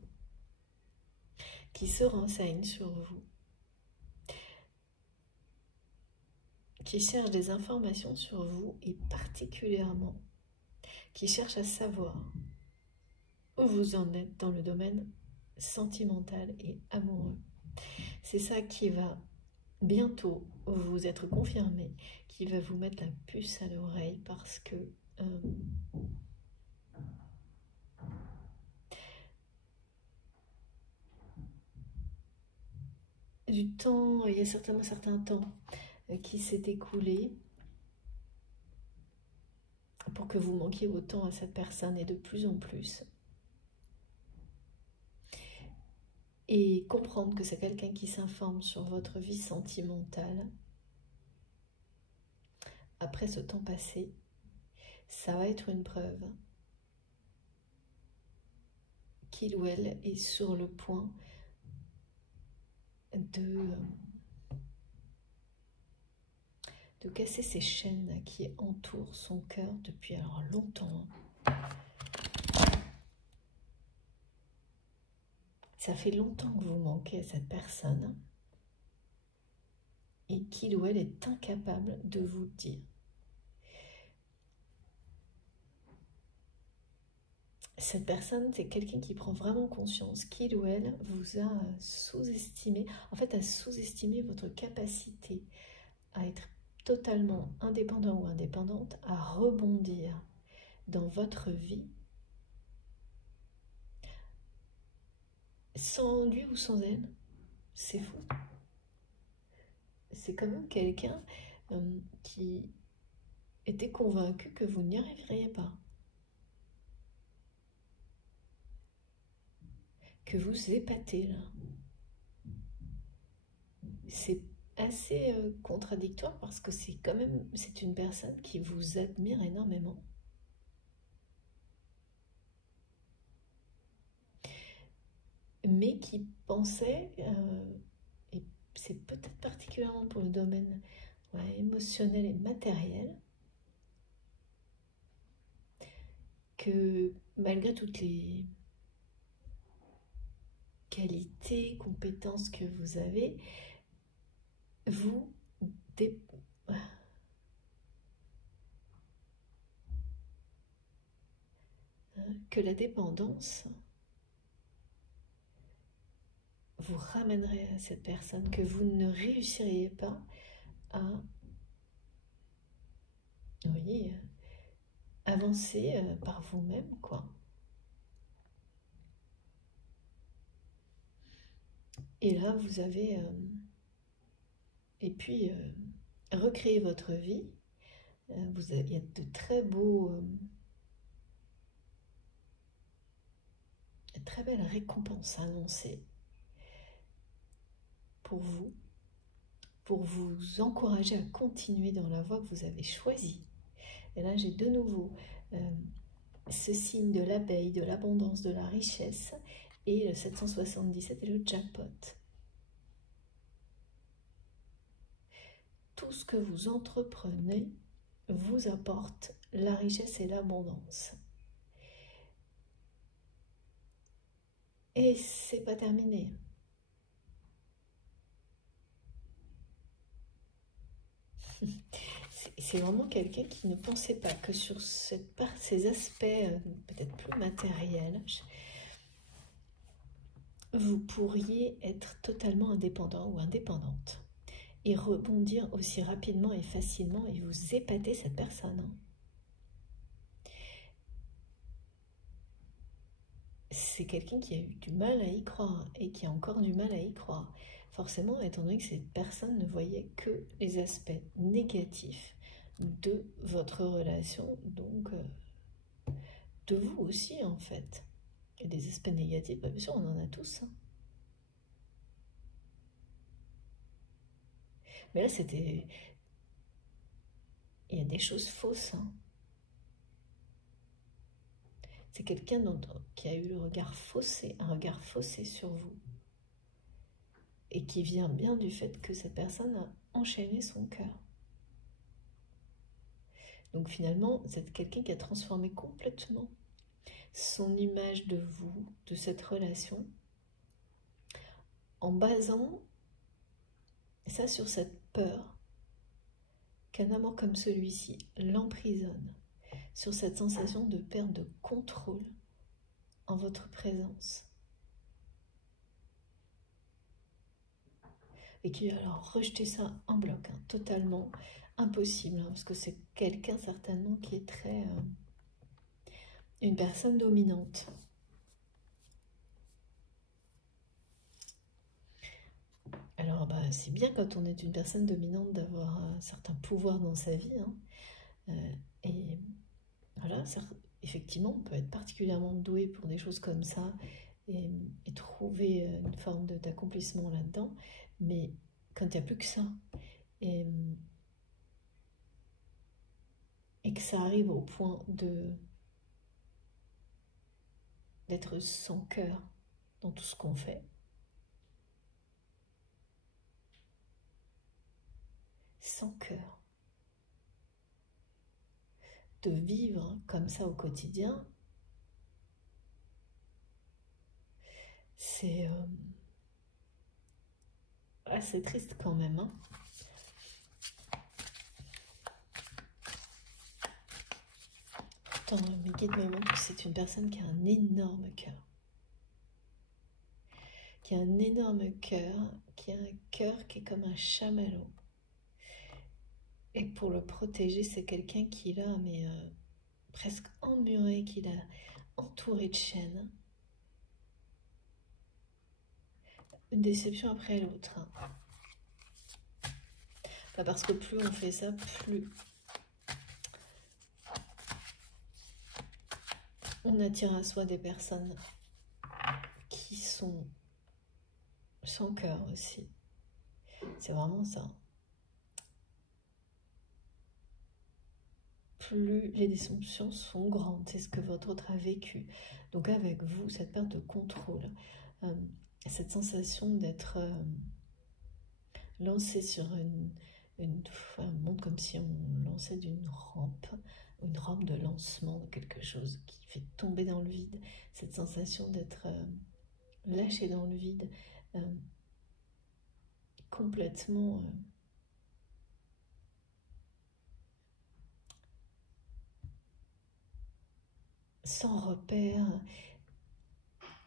qui se renseigne sur vous, qui cherche des informations sur vous et particulièrement qui cherche à savoir où vous en êtes dans le domaine sentimental et amoureux. C'est ça qui va bientôt vous être confirmé, qui va vous mettre la puce à l'oreille parce que du temps, il y a certainement un certain temps qui s'est écoulé pour que vous manquiez autant à cette personne et de plus en plus. Et comprendre que c'est quelqu'un qui s'informe sur votre vie sentimentale. Après ce temps passé, ça va être une preuve qu'il ou elle est sur le point de casser ces chaînes qui entourent son cœur depuis alors longtemps. Ça fait longtemps que vous manquez à cette personne et qu'il ou elle est incapable de vous le dire. Cette personne, c'est quelqu'un qui prend vraiment conscience qu'il ou elle vous a sous-estimé, en fait a sous-estimé votre capacité à être totalement indépendant ou indépendante, à rebondir dans votre vie sans lui ou sans elle. C'est fou. C'est quand même quelqu'un qui était convaincu que vous n'y arriveriez pas. Que vous épatez là. C'est assez contradictoire parce que c'est quand même, c'est une personne qui vous admire énormément. Mais qui pensait, et c'est peut-être particulièrement pour le domaine émotionnel et matériel, que malgré toutes les qualités, compétences que vous avez, que la dépendance vous ramènerait à cette personne, que vous ne réussiriez pas à avancer par vous-même, quoi. Et là, vous avez... et puis, recréer votre vie. Il y a de très beaux... très belles récompenses annoncées pour vous encourager à continuer dans la voie que vous avez choisie. Et là, j'ai de nouveau ce signe de l'abeille, de l'abondance, de la richesse, et le 777 et le jackpot. Tout ce que vous entreprenez vous apporte la richesse et l'abondance. Et c'est pas terminé. C'est vraiment quelqu'un qui ne pensait pas que sur ces aspects peut-être plus matériels, vous pourriez être totalement indépendant ou indépendante et rebondir aussi rapidement et facilement et vous épater cette personne. C'est quelqu'un qui a eu du mal à y croire et qui a encore du mal à y croire. Forcément, étant donné que cette personne ne voyait que les aspects négatifs de votre relation, donc de vous aussi en fait. Et des aspects négatifs, bien sûr, on en a tous. Mais là, il y a des choses fausses. C'est quelqu'un qui a eu un regard faussé sur vous. Et qui vient bien du fait que cette personne a enchaîné son cœur. Donc finalement, c'est quelqu'un qui a transformé complètement son image de vous, de cette relation, en basant ça sur cette peur qu'un amour comme celui-ci l'emprisonne, sur cette sensation de perte de contrôle en votre présence. Et qui a alors rejeté ça en bloc, totalement impossible, parce que c'est quelqu'un certainement qui est très... une personne dominante. Alors, c'est bien quand on est une personne dominante d'avoir un certain pouvoir dans sa vie. Et voilà, effectivement, on peut être particulièrement doué pour des choses comme ça et trouver une forme d'accomplissement là-dedans. Mais quand il n'y a plus que ça, et que ça arrive au point d'être sans cœur dans tout ce qu'on fait, sans cœur, de vivre comme ça au quotidien, c'est assez triste quand même. Pourtant, mes guides me montrent que c'est une personne qui a un énorme cœur. Qui a un énorme cœur, qui a un cœur qui est comme un chamallow. Et pour le protéger, c'est quelqu'un qui là, mais presque emmuré, qu'il a entouré de chaînes. Une déception après l'autre. Pas parce que plus on fait ça, plus on attire à soi des personnes qui sont sans cœur aussi. C'est vraiment ça. Plus les déceptions sont grandes, c'est ce que votre autre a vécu. Donc avec vous, cette perte de contrôle, cette sensation d'être lancé sur un monde comme si on lançait d'une rampe, une rampe de lancement de quelque chose qui fait tomber dans le vide, cette sensation d'être lâché dans le vide, complètement sans repère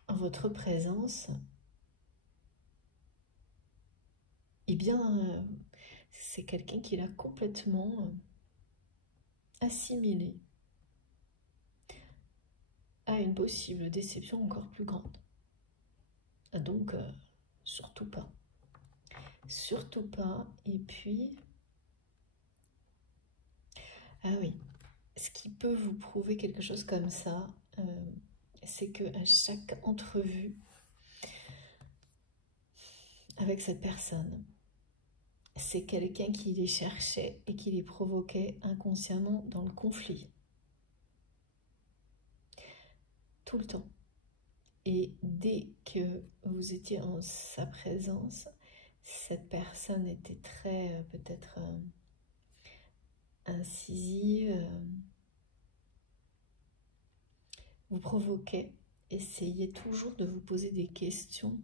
en votre présence. Eh bien, c'est quelqu'un qui l'a complètement assimilé à une possible déception encore plus grande. Donc, surtout pas. Surtout pas. Et puis, ah oui, ce qui peut vous prouver quelque chose comme ça, c'est qu'à chaque entrevue avec cette personne, c'est quelqu'un qui les cherchait et qui les provoquait inconsciemment dans le conflit. Tout le temps. Et dès que vous étiez en sa présence, cette personne était très, peut-être, incisive, vous provoquait, essayez toujours de vous poser des questions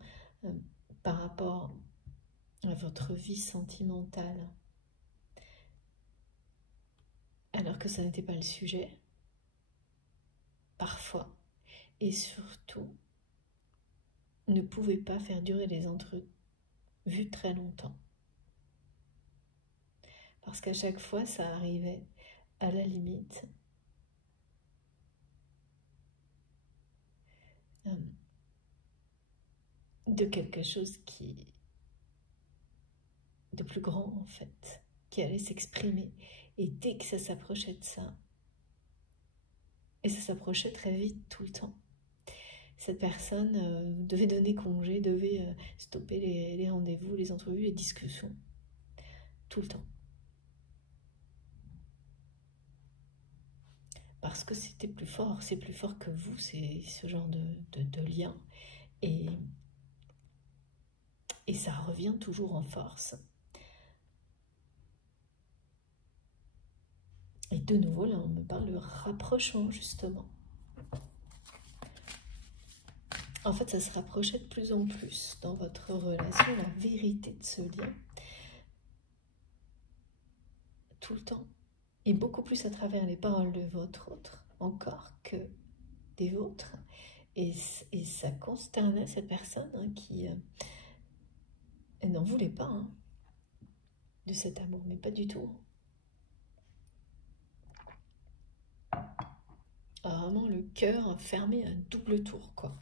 par rapport à votre vie sentimentale, alors que ça n'était pas le sujet, parfois, et surtout, ne pouvez pas faire durer les entrevues très longtemps. Parce qu'à chaque fois, ça arrivait à la limite de quelque chose de plus grand en fait, qui allait s'exprimer. Et dès que ça s'approchait de ça, et ça s'approchait très vite tout le temps, cette personne devait donner congé, devait stopper les rendez-vous, les entrevues, les discussions, tout le temps. Parce que c'était plus fort, c'est plus fort que vous, c'est ce genre de lien. Et ça revient toujours en force. Et de nouveau, là, on me parle de rapprochement, justement. En fait, ça se rapprochait de plus en plus dans votre relation, la vérité de ce lien. Tout le temps. Et beaucoup plus à travers les paroles de votre autre, encore que des vôtres. Et ça consternait cette personne qui n'en voulait pas de cet amour, mais pas du tout. Vraiment le cœur fermé à double tour, quoi.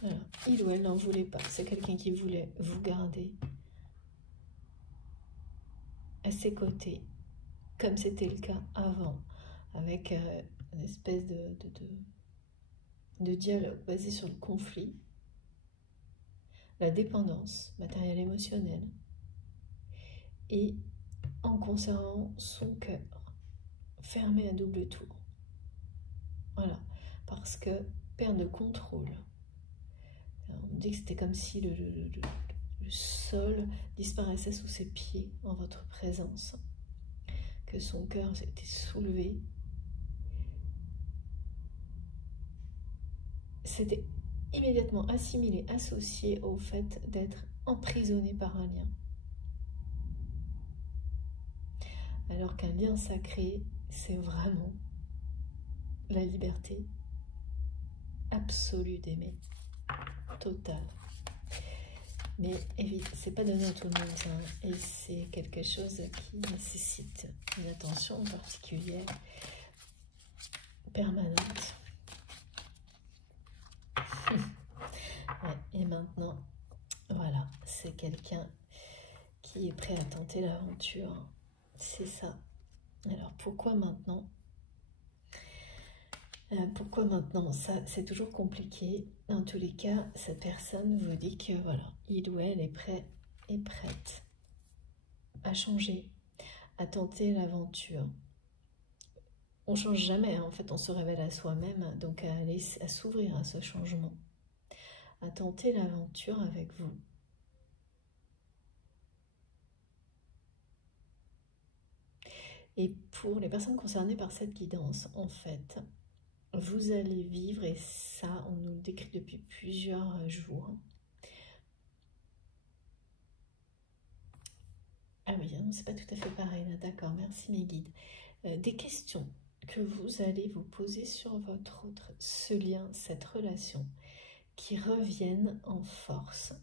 Voilà. Il ou elle n'en voulait pas. C'est quelqu'un qui voulait vous garder à ses côtés, comme c'était le cas avant, avec une espèce de dialogue basé sur le conflit, la dépendance matérielle émotionnelle, et en conservant son cœur fermé à double tour. Voilà, parce que perte de contrôle. On dit que c'était comme si le sol disparaissait sous ses pieds en votre présence, que son cœur s'était soulevé. C'était immédiatement assimilé, associé au fait d'être emprisonné par un lien. Alors qu'un lien sacré, c'est vraiment la liberté absolue d'aimer, totale. Mais c'est pas donné à tout le monde, hein, et c'est quelque chose qui nécessite une attention particulière permanente. Ouais, et maintenant, voilà, c'est quelqu'un qui est prêt à tenter l'aventure. C'est ça. Alors, pourquoi maintenant? Pourquoi maintenant? Ça, c'est toujours compliqué. En tous les cas, cette personne vous dit que voilà, il ou elle est prêt et prête à changer, à tenter l'aventure. On change jamais, hein. En fait, on se révèle à soi-même, donc à s'ouvrir à ce changement, à tenter l'aventure avec vous. Et pour les personnes concernées par cette guidance, en fait, vous allez vivre, et ça, on nous le décrit depuis plusieurs jours. Ah oui, c'est pas tout à fait pareil, là, d'accord, merci mes guides. Des questions que vous allez vous poser sur votre autre, ce lien, cette relation, qui reviennent en force,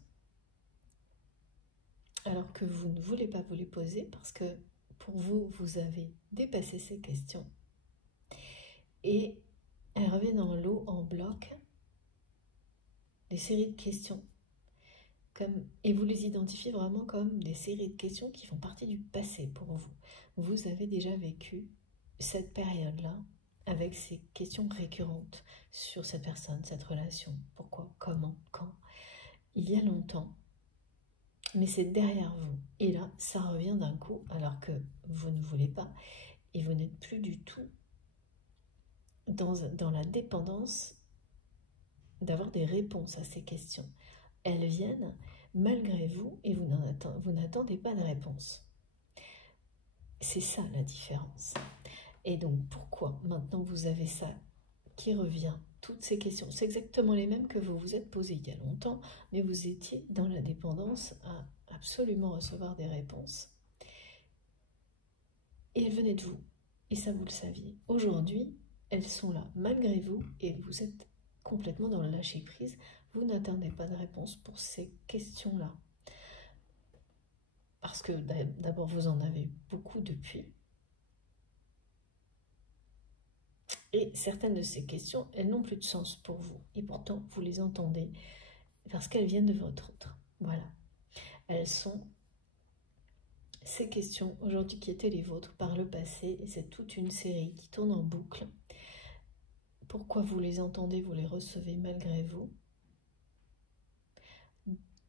alors que vous ne voulez pas vous les poser, parce que pour vous, vous avez dépassé ces questions, et elles reviennent en lot, en bloc, des séries de questions, et vous les identifiez vraiment comme des séries de questions qui font partie du passé pour vous. Vous avez déjà vécu cette période-là avec ces questions récurrentes sur cette personne, cette relation. Pourquoi, comment, quand? Il y a longtemps, mais c'est derrière vous. Et là, ça revient d'un coup alors que vous ne voulez pas et vous n'êtes plus du tout dans la dépendance d'avoir des réponses à ces questions. Elles viennent malgré vous et vous n'attendez pas de réponse. C'est ça la différence. Et donc pourquoi maintenant vous avez ça qui revient, toutes ces questions, c'est exactement les mêmes que vous vous êtes posées il y a longtemps, mais vous étiez dans la dépendance à absolument recevoir des réponses. Et elles venaient de vous, et ça vous le saviez. Aujourd'hui, elles sont là malgré vous, et vous êtes complètement dans le lâcher-prise. Vous n'attendez pas de réponse pour ces questions-là. Parce que d'abord, vous en avez beaucoup depuis. Et certaines de ces questions, elles n'ont plus de sens pour vous. Et pourtant, vous les entendez parce qu'elles viennent de votre autre. Voilà. Elles sont ces questions aujourd'hui qui étaient les vôtres par le passé. Et c'est toute une série qui tourne en boucle. Pourquoi vous les entendez, vous les recevez malgré vous,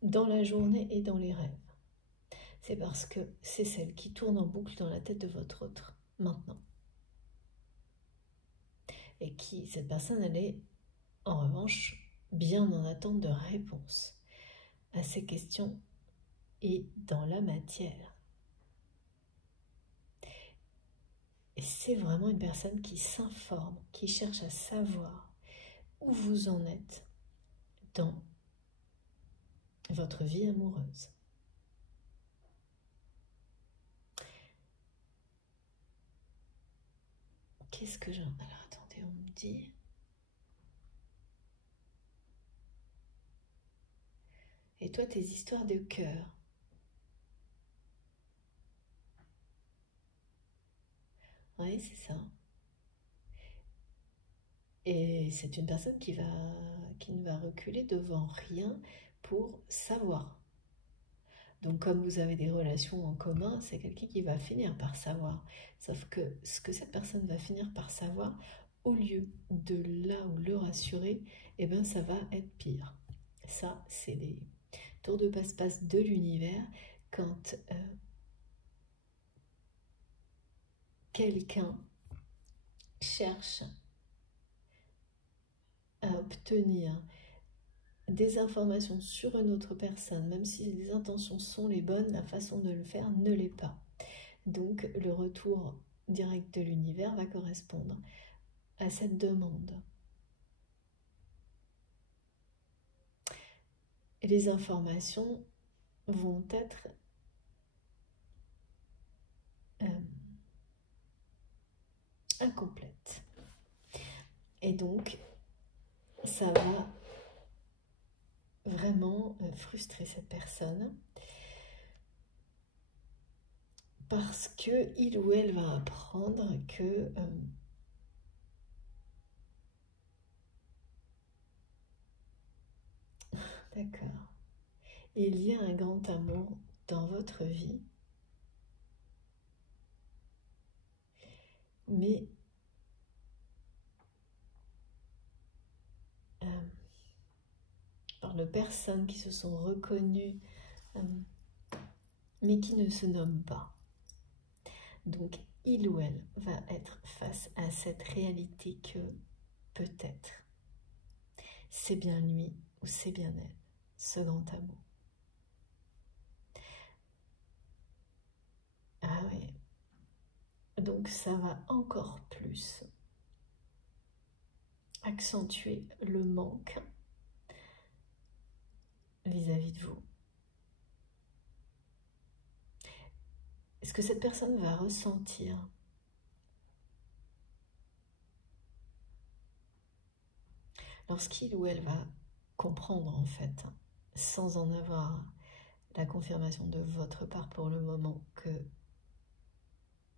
dans la journée et dans les rêves? C'est parce que c'est celle qui tourne en boucle dans la tête de votre autre, maintenant. Et qui, cette personne, elle est, en revanche, bien en attente de réponse à ces questions et dans la matière. Et c'est vraiment une personne qui s'informe, qui cherche à savoir où vous en êtes dans votre vie amoureuse. Qu'est-ce que j'en... Alors attendez, on me dit... Et toi, tes histoires de cœur. Oui, c'est ça. Et c'est une personne qui ne va reculer devant rien pour savoir. Donc comme vous avez des relations en commun, c'est quelqu'un qui va finir par savoir. Sauf que ce que cette personne va finir par savoir, au lieu de là où le rassurer, eh ben ça va être pire. Ça, c'est les tours de passe-passe de l'univers quand quelqu'un cherche à obtenir des informations sur une autre personne, même si les intentions sont les bonnes, la façon de le faire ne l'est pas. Donc le retour direct de l'univers va correspondre à cette demande. Et les informations vont être incomplètes. Et donc, ça va vraiment frustrer cette personne parce que il ou elle va apprendre que D'accord. Il y a un grand amour dans votre vie, mais par de personnes qui se sont reconnues, mais qui ne se nomment pas. Donc, il ou elle va être face à cette réalité que peut-être c'est bien lui ou c'est bien elle, ce grand amour. Ah oui. Donc ça va encore plus accentuer le manque vis-à-vis de vous. Est-ce que cette personne va ressentir lorsqu'il ou elle va comprendre en fait, sans en avoir la confirmation de votre part pour le moment, que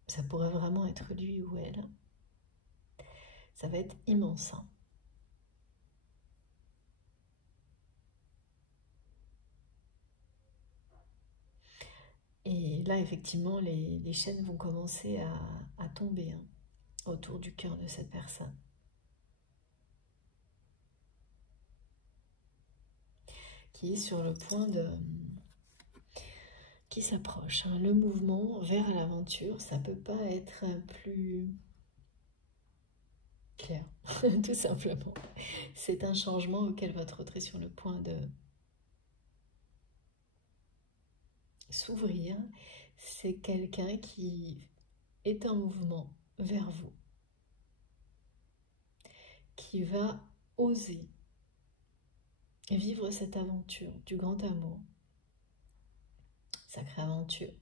ça pourrait vraiment être lui ou elle, ça va être immense. Et là, effectivement, les chaînes vont commencer à tomber autour du cœur de cette personne. Qui est sur le point de... qui s'approche. Le mouvement vers l'aventure, ça peut pas être plus clair, tout simplement. C'est un changement auquel votre autre est sur le point de s'ouvrir. C'est quelqu'un qui est en mouvement vers vous, qui va oser vivre cette aventure du grand amour, sacrée aventure,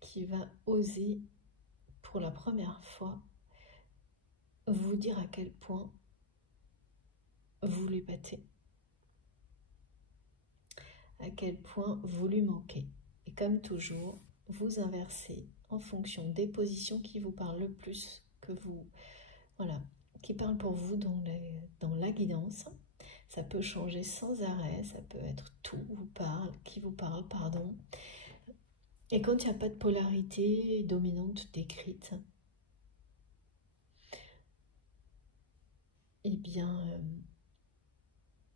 qui va oser pour la première fois vous dire à quel point vous lui battez, à quel point vous lui manquez. Et comme toujours, vous inversez en fonction des positions qui vous parlent le plus, que vous, voilà, qui parlent pour vous dans la guidance. Ça peut changer sans arrêt, ça peut être tout vous parle, qui vous parle, pardon. Et quand il n'y a pas de polarité dominante décrite, eh bien,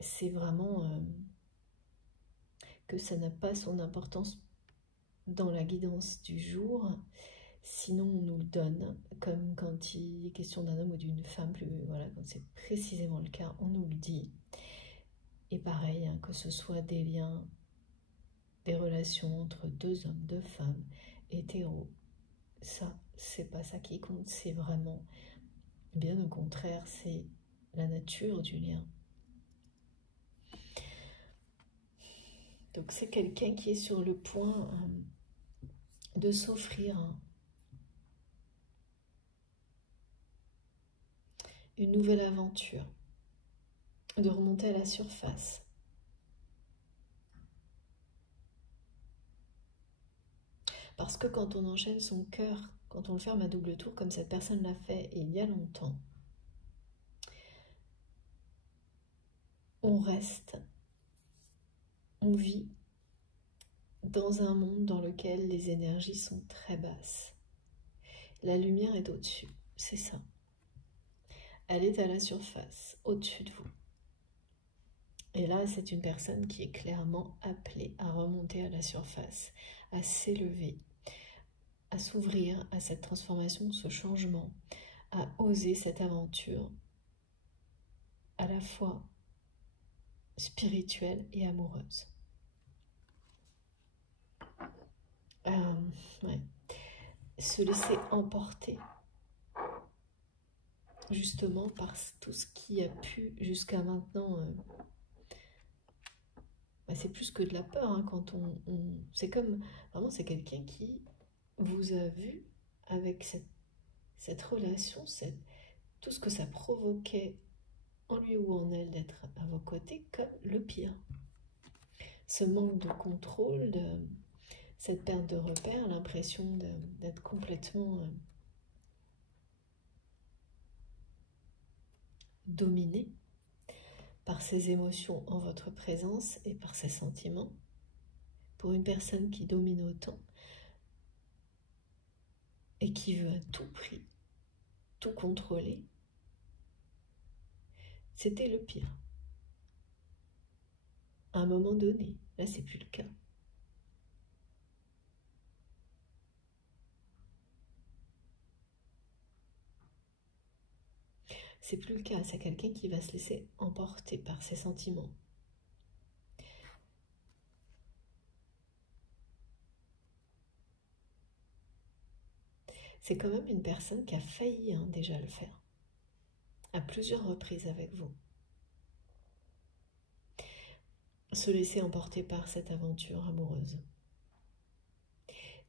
c'est vraiment que ça n'a pas son importance dans la guidance du jour, sinon on nous le donne, comme quand il est question d'un homme ou d'une femme, voilà, quand c'est précisément le cas, on nous le dit. Et pareil, que ce soit des liens, des relations entre deux hommes, deux femmes, hétéros, ça, c'est pas ça qui compte, c'est vraiment, bien au contraire, c'est la nature du lien. Donc c'est quelqu'un qui est sur le point de s'offrir une nouvelle aventure, de remonter à la surface. Parce que quand on enchaîne son cœur, quand on le ferme à double tour, comme cette personne l'a fait il y a longtemps, on reste, on vit dans un monde dans lequel les énergies sont très basses. La lumière est au-dessus, c'est ça. Elle est à la surface, au-dessus de vous. Et là, c'est une personne qui est clairement appelée à remonter à la surface, à s'élever, à s'ouvrir à cette transformation, ce changement, à oser cette aventure à la fois spirituelle et amoureuse. Ouais. Se laisser emporter justement par tout ce qui a pu jusqu'à maintenant. C'est plus que de la peur quand c'est comme vraiment c'est quelqu'un qui vous a vu avec cette relation, tout ce que ça provoquait en lui ou en elle d'être à vos côtés comme le pire. Ce manque de contrôle, cette perte de repère, l'impression d'être complètement dominé. par ses émotions en votre présence et par ses sentiments. Pour une personne qui domine autant et qui veut à tout prix tout contrôler, c'était le pire. À un moment donné, là c'est plus le cas. C'est plus le cas, c'est quelqu'un qui va se laisser emporter par ses sentiments. C'est quand même une personne qui a failli déjà le faire, à plusieurs reprises avec vous. Se laisser emporter par cette aventure amoureuse.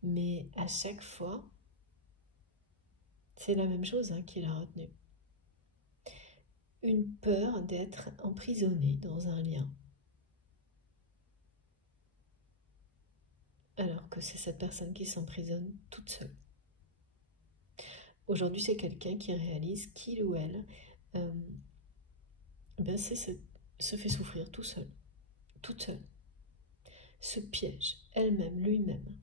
Mais à chaque fois, c'est la même chose qu'il a retenu. Une peur d'être emprisonné dans un lien. Alors que c'est cette personne qui s'emprisonne toute seule. Aujourd'hui, c'est quelqu'un qui réalise qu'il ou elle se fait souffrir tout seul, toute seule. Se piège elle-même, lui-même.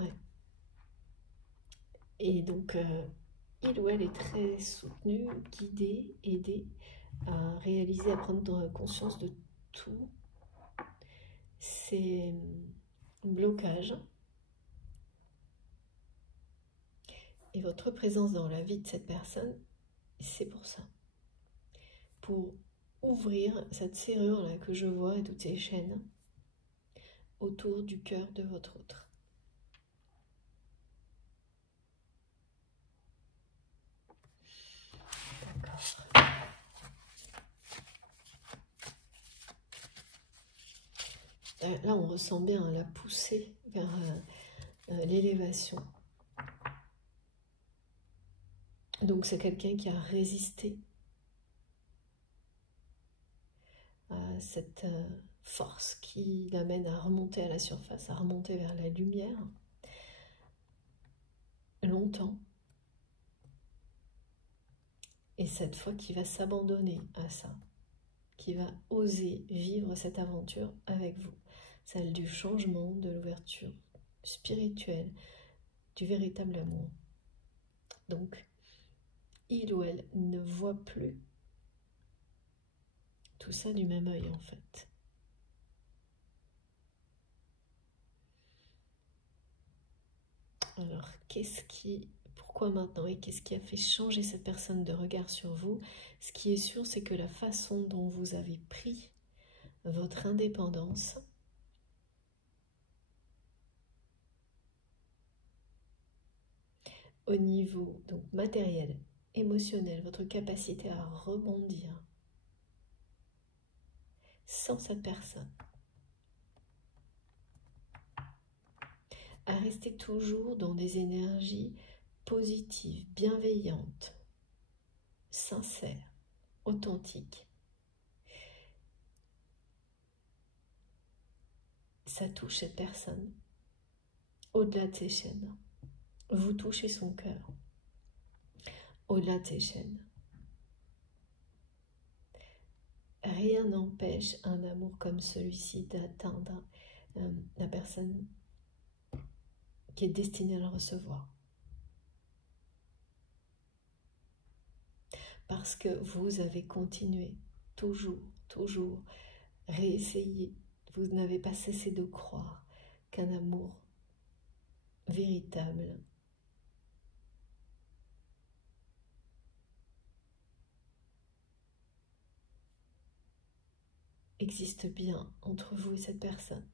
Ouais. Et donc, il ou elle est très soutenu, guidé, aidé à réaliser, à prendre conscience de tout ces blocages. Et votre présence dans la vie de cette personne, c'est pour ça. Pour ouvrir cette serrure-là que je vois et toutes ces chaînes autour du cœur de votre autre. D'accord. Là, on ressent bien la poussée vers l'élévation. Donc, c'est quelqu'un qui a résisté à cette force qui l'amène à remonter à la surface, à remonter vers la lumière, longtemps. Et cette fois, qui va s'abandonner à ça, qui va oser vivre cette aventure avec vous, celle du changement, de l'ouverture spirituelle, du véritable amour. Donc, il ou elle ne voit plus tout ça du même œil en fait. Alors, pourquoi maintenant et qu'est-ce qui a fait changer cette personne de regard sur vous? Ce qui est sûr, c'est que la façon dont vous avez pris votre indépendance au niveau donc matériel, émotionnel, votre capacité à rebondir sans cette personne, à rester toujours dans des énergies positives, bienveillantes, sincères, authentiques. Ça touche cette personne au-delà de ses chaînes. Vous touchez son cœur au-delà de ses chaînes. Rien n'empêche un amour comme celui-ci d'atteindre la personne qui est destinée à le recevoir. Parce que vous avez continué, toujours, réessayé. Vous n'avez pas cessé de croire qu'un amour véritable existe bien entre vous et cette personne.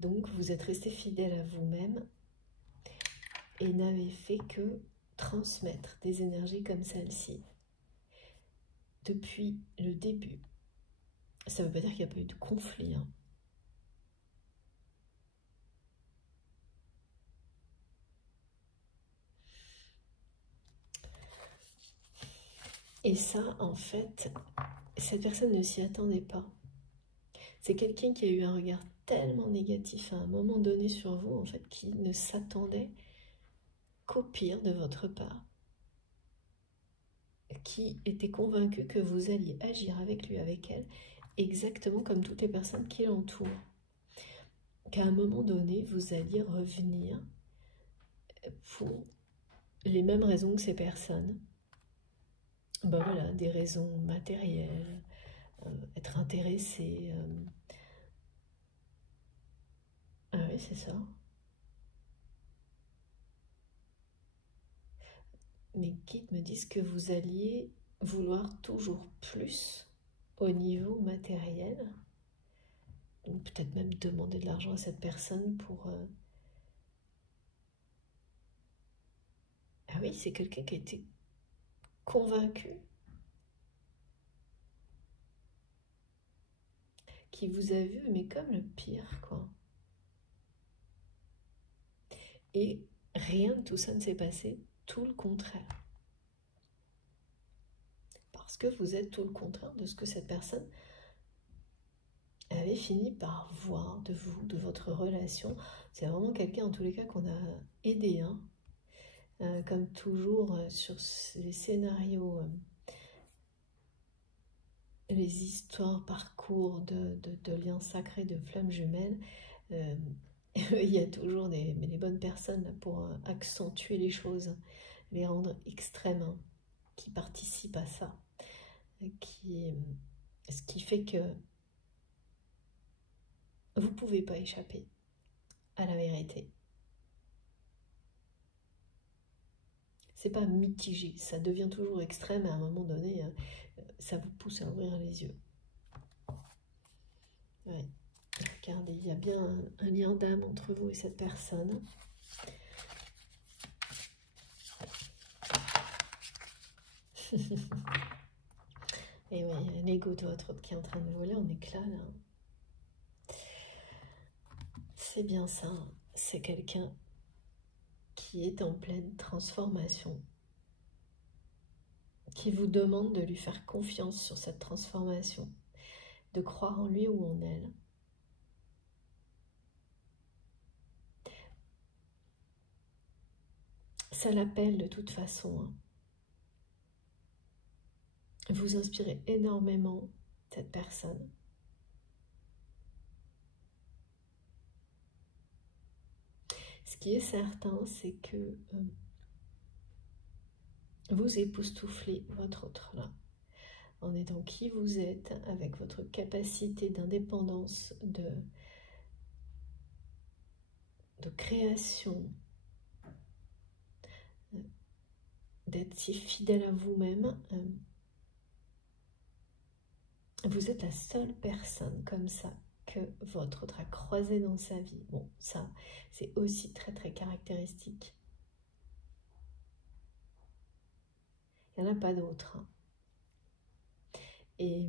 Donc, vous êtes resté fidèle à vous-même et n'avez fait que transmettre des énergies comme celle-ci depuis le début. Ça ne veut pas dire qu'il n'y a pas eu de conflit. Et ça, en fait, cette personne ne s'y attendait pas. C'est quelqu'un qui a eu un regard tellement négatif à un moment donné sur vous, en fait, qui ne s'attendait qu'au pire de votre part, qui était convaincu que vous alliez agir avec lui, avec elle, exactement comme toutes les personnes qui l'entourent. Qu'à un moment donné, vous alliez revenir pour les mêmes raisons que ces personnes. Ben voilà, des raisons matérielles, être intéressé. Ah oui, c'est ça. Mes guides me disent que vous alliez vouloir toujours plus au niveau matériel. Donc peut-être même demander de l'argent à cette personne pour... Ah oui, c'est quelqu'un qui a été convaincu, qui vous a vu, mais comme le pire, quoi. Et rien de tout ça ne s'est passé, tout le contraire. Parce que vous êtes tout le contraire de ce que cette personne avait fini par voir de vous, de votre relation. C'est vraiment quelqu'un, en tous les cas, qu'on a aidé, hein. Comme toujours, sur les scénarios, les histoires, parcours de liens sacrés, de flammes jumelles, il y a toujours les bonnes personnes là, pour accentuer les choses, les rendre extrêmes, hein, qui participent à ça, ce qui fait que vous ne pouvez pas échapper à la vérité. C'est pas mitigé, ça devient toujours extrême et à un moment donné, ça vous pousse à ouvrir les yeux. Ouais. Regardez, il y a bien un lien d'âme entre vous et cette personne. Et oui, l'ego de votre autre qui est en train de voler en éclats là. C'est bien ça, c'est quelqu'un qui est en pleine transformation, qui vous demande de lui faire confiance sur cette transformation, de croire en lui ou en elle. Ça l'appelle de toute façon, hein. Vous inspirez énormément cette personne. Ce qui est certain, c'est que vous époustouflez votre autre là, en étant qui vous êtes, avec votre capacité d'indépendance, de création, d'être si fidèle à vous-même. Vous êtes la seule personne comme ça que votre autre a croisé dans sa vie. Bon, ça, c'est aussi très très caractéristique. Il n'y en a pas d'autres, hein. Et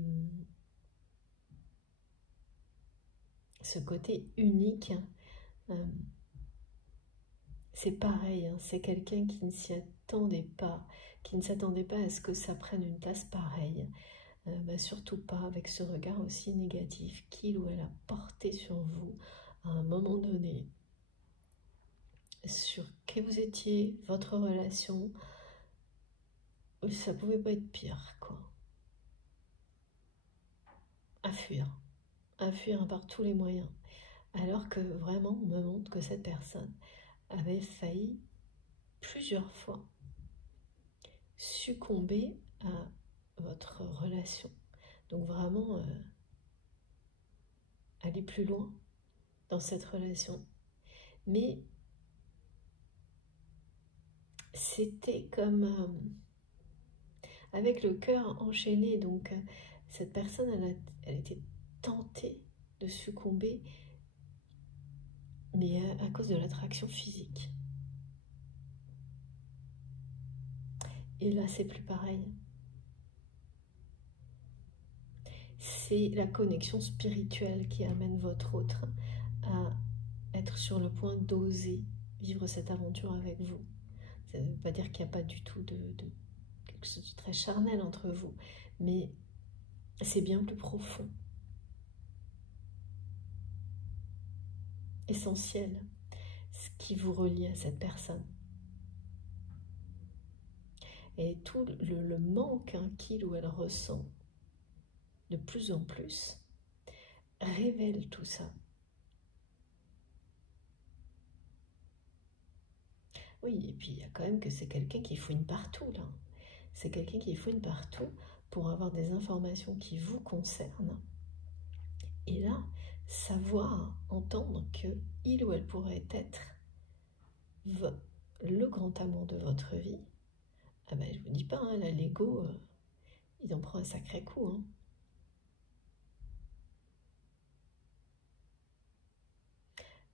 ce côté unique, c'est pareil, hein, c'est quelqu'un qui ne s'y attendait pas, qui ne s'attendait pas à ce que ça prenne une place pareille. Surtout pas avec ce regard aussi négatif qu'il ou elle a porté sur vous à un moment donné, sur qui vous étiez, votre relation. Ça pouvait pas être pire, quoi. À fuir par tous les moyens. Alors que vraiment, on me montre que cette personne avait failli plusieurs fois succomber à votre relation. Donc vraiment, aller plus loin dans cette relation. Mais c'était comme avec le cœur enchaîné. Donc cette personne, elle était tentée de succomber, mais à cause de l'attraction physique. Et là, c'est plus pareil. C'est la connexion spirituelle qui amène votre autre à être sur le point d'oser vivre cette aventure avec vous. Ça ne veut pas dire qu'il n'y a pas du tout de quelque chose de très charnel entre vous, mais c'est bien plus profond. essentiel, ce qui vous relie à cette personne. Et tout le manque qu'il ou elle ressent de plus en plus révèle tout ça. Oui, et puis il y a quand même que c'est quelqu'un qui fouine partout, là. C'est quelqu'un qui fouine partout pour avoir des informations qui vous concernent. Et là, savoir, entendre que il ou elle pourrait être le grand amour de votre vie. Ah ben, je vous dis pas, hein, là, l'ego, il en prend un sacré coup, hein.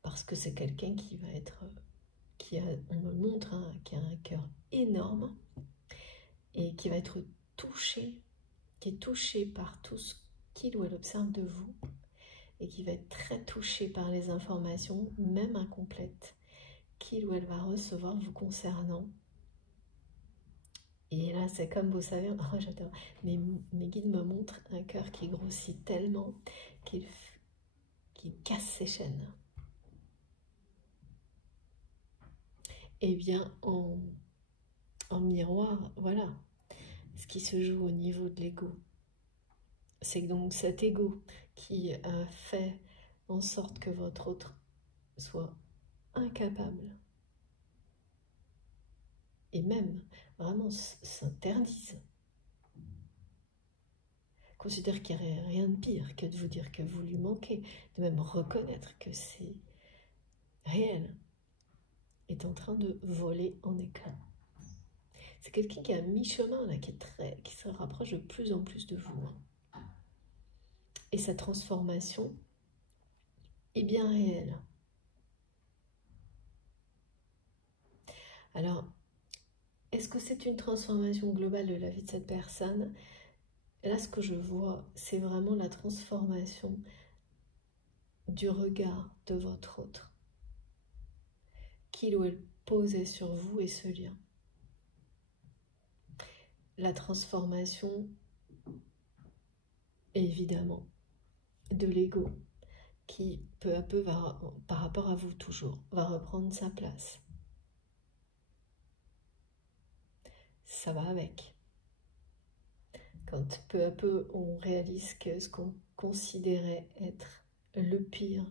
Parce que c'est quelqu'un qui va être, on me montre, hein, qui a un cœur énorme et qui va être touché, qui est touché par tout ce qu'il ou elle observe de vous et qui va être très touché par les informations, même incomplètes, qu'il ou elle va recevoir vous concernant. Et là, c'est comme vous savez, oh, j'adore, mes guides me montrent un cœur qui grossit tellement qu'il casse ses chaînes. Et bien, en miroir, voilà ce qui se joue au niveau de l'ego. C'est donc cet ego qui a fait en sorte que votre autre soit incapable et même vraiment s'interdise. Considère qu'il n'y a rien de pire que de vous dire que vous lui manquez, de même reconnaître que c'est réel, est en train de voler en éclats. C'est quelqu'un qui est à mi-chemin, là, qui se rapproche de plus en plus de vous. Hein. Et sa transformation est bien réelle. Alors, est-ce que c'est une transformation globale de la vie de cette personne? Là, ce que je vois, c'est vraiment la transformation du regard de votre autre, qu'il ou elle posait sur vous et ce lien. La transformation, évidemment, de l'ego, qui peu à peu va, par rapport à vous toujours, va reprendre sa place. Ça va avec. Quand peu à peu on réalise que ce qu'on considérait être le pire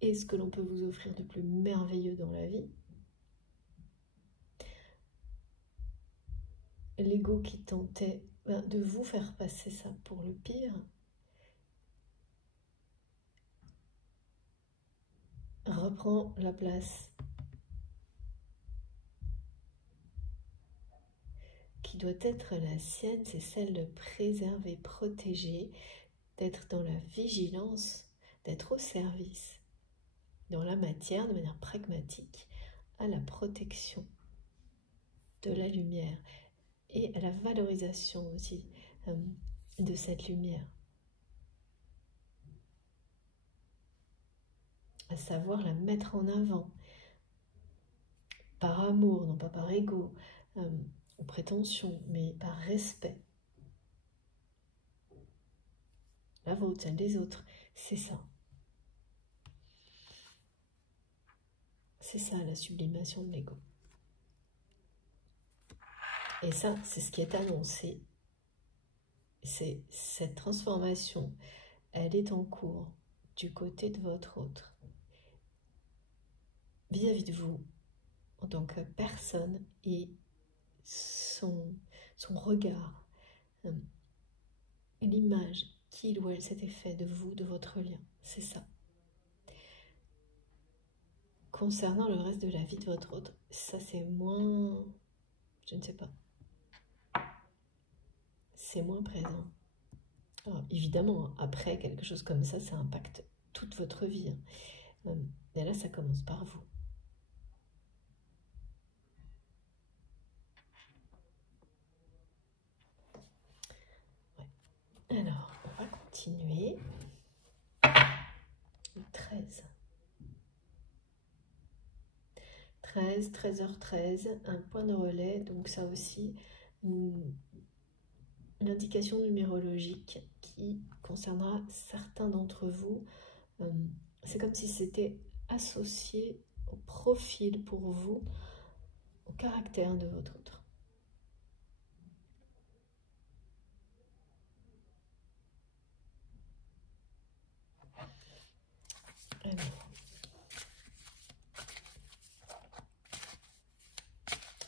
et ce que l'on peut vous offrir de plus merveilleux dans la vie, l'ego qui tentait de vous faire passer ça pour le pire, reprend la place qui doit être la sienne, c'est celle de préserver, protéger, d'être dans la vigilance, d'être au service, dans la matière, de manière pragmatique, à la protection de la lumière et à la valorisation aussi de cette lumière. À savoir la mettre en avant, par amour, non pas par ego, ou prétention, mais par respect. La vôtre, celle des autres, c'est ça. C'est ça la sublimation de l'ego. Et ça, c'est ce qui est annoncé. C'est cette transformation, elle est en cours du côté de votre autre. Vis-à-vis de vous, en tant que personne, et son regard, l'image qu'il ou elle s'était fait de vous, de votre lien, c'est ça. Concernant le reste de la vie de votre autre, ça c'est moins, je ne sais pas, c'est moins présent. Alors, évidemment, après quelque chose comme ça impacte toute votre vie. Hein. Et là, ça commence par vous. Ouais. Alors, on va continuer. 13h13, un point de relais, donc ça aussi, une indication numérologique qui concernera certains d'entre vous. C'est comme si c'était associé au profil pour vous, au caractère de votre autre.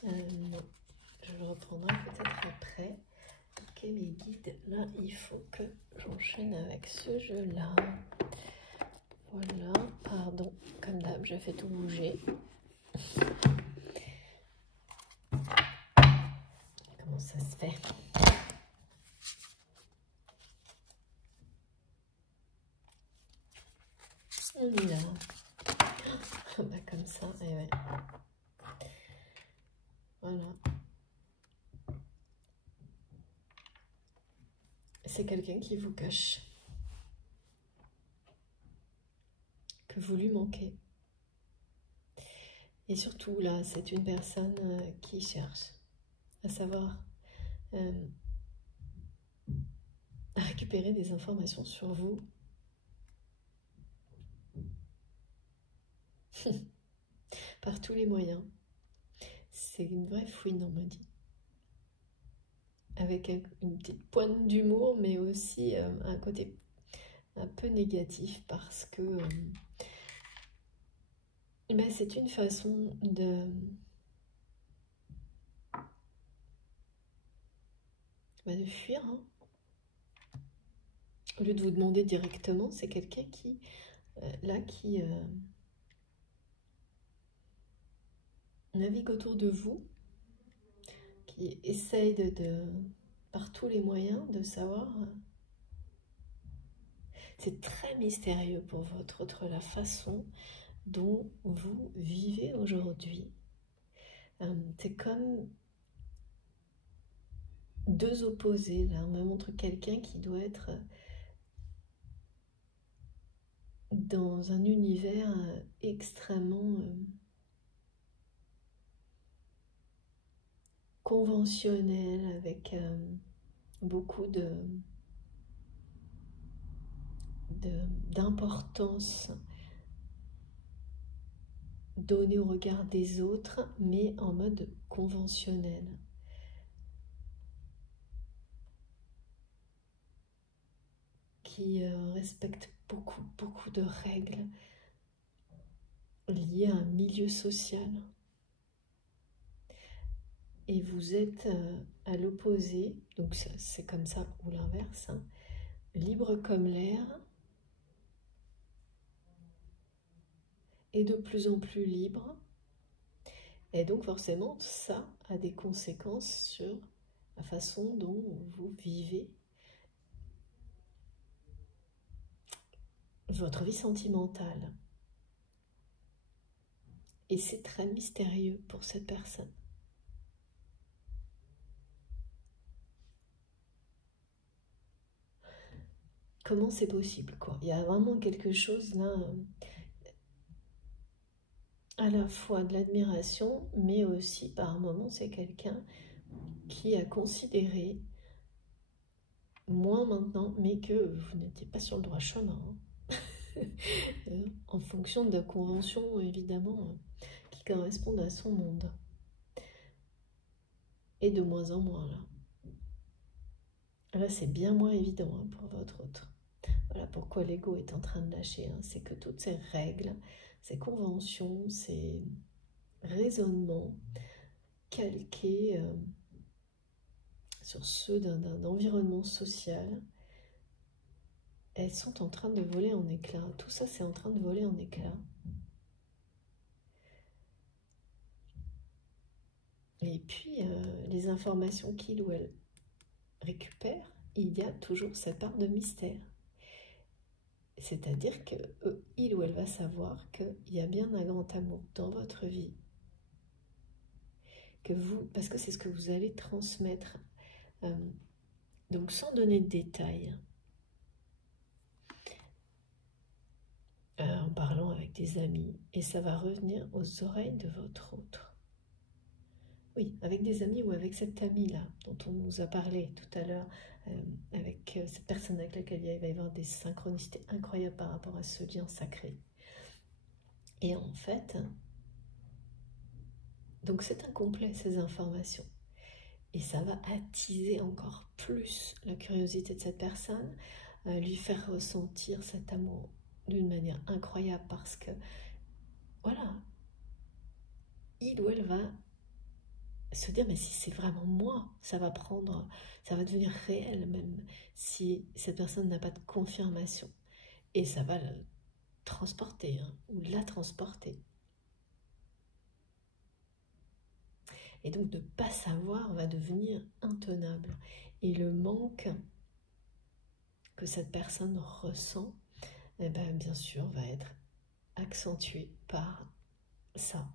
Non, je le reprendrai peut-être après. Ok, mes guides, là, il faut que j'enchaîne avec ce jeu-là. Voilà, pardon, comme d'hab, je fais tout bouger. Comment ça se fait? On est là. Bah, comme ça, et ouais. Voilà. C'est quelqu'un qui vous cache, que vous lui manquez. Et surtout, là, c'est une personne qui cherche à savoir, à récupérer des informations sur vous. Par tous les moyens. C'est une vraie fouine, on me dit. Avec une petite pointe d'humour, mais aussi un côté un peu négatif, parce que ben, c'est une façon de fuir. Hein. Au lieu de vous demander directement, c'est quelqu'un qui, qui navigue autour de vous, qui essaye par tous les moyens de savoir. C'est très mystérieux pour votre autre, la façon dont vous vivez aujourd'hui. C'est comme deux opposés, là. On me montre quelqu'un qui doit être dans un univers extrêmement conventionnel, avec beaucoup d'importance donnée au regard des autres, mais en mode conventionnel. Qui respecte beaucoup de règles liées à un milieu social. Et vous êtes à l'opposé, donc c'est comme ça ou l'inverse, hein, libre comme l'air, et de plus en plus libre. Et donc forcément, ça a des conséquences sur la façon dont vous vivez votre vie sentimentale. Et c'est très mystérieux pour cette personne. Comment c'est possible, quoi? Il y a vraiment quelque chose là, à la fois de l'admiration, mais aussi par moments c'est quelqu'un qui a considéré, moins maintenant, mais que vous n'étiez pas sur le droit chemin, hein. En fonction de conventions évidemment qui correspondent à son monde, et de moins en moins là. Là c'est bien moins évident, hein, pour votre autre. Voilà pourquoi l'ego est en train de lâcher, hein. C'est que toutes ces règles, ces conventions, ces raisonnements calqués sur ceux d'un environnement social, elles sont en train de voler en éclats. Tout ça, c'est en train de voler en éclats. Et puis, les informations qu'il ou elle récupère, il y a toujours cette part de mystère. C'est-à-dire qu'il ou elle va savoir qu'il y a bien un grand amour dans votre vie. Parce que c'est ce que vous allez transmettre. Donc, sans donner de détails, en parlant avec des amis, et ça va revenir aux oreilles de votre autre. Oui, avec des amis ou avec cette amie-là, dont on nous a parlé tout à l'heure, avec cette personne avec laquelle il va y avoir des synchronicités incroyables par rapport à ce lien sacré. Et en fait, donc c'est incomplet ces informations. Et ça va attiser encore plus la curiosité de cette personne, lui faire ressentir cet amour d'une manière incroyable parce que, voilà, il ou elle va se dire, mais si c'est vraiment moi, ça va devenir réel même si cette personne n'a pas de confirmation. Et ça va le transporter, hein, ou la transporter. Et donc de ne pas savoir va devenir intenable. Et le manque que cette personne ressent, eh ben, bien sûr, va être accentué par ça.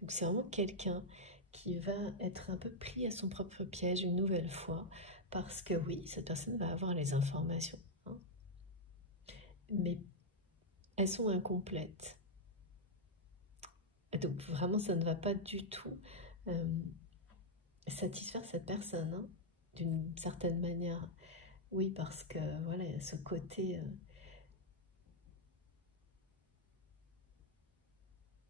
Donc c'est vraiment quelqu'un qui va être un peu pris à son propre piège une nouvelle fois, parce que oui, cette personne va avoir les informations, hein, mais elles sont incomplètes. Et donc vraiment, ça ne va pas du tout satisfaire cette personne, hein, d'une certaine manière. Oui, parce que voilà, il y a ce côté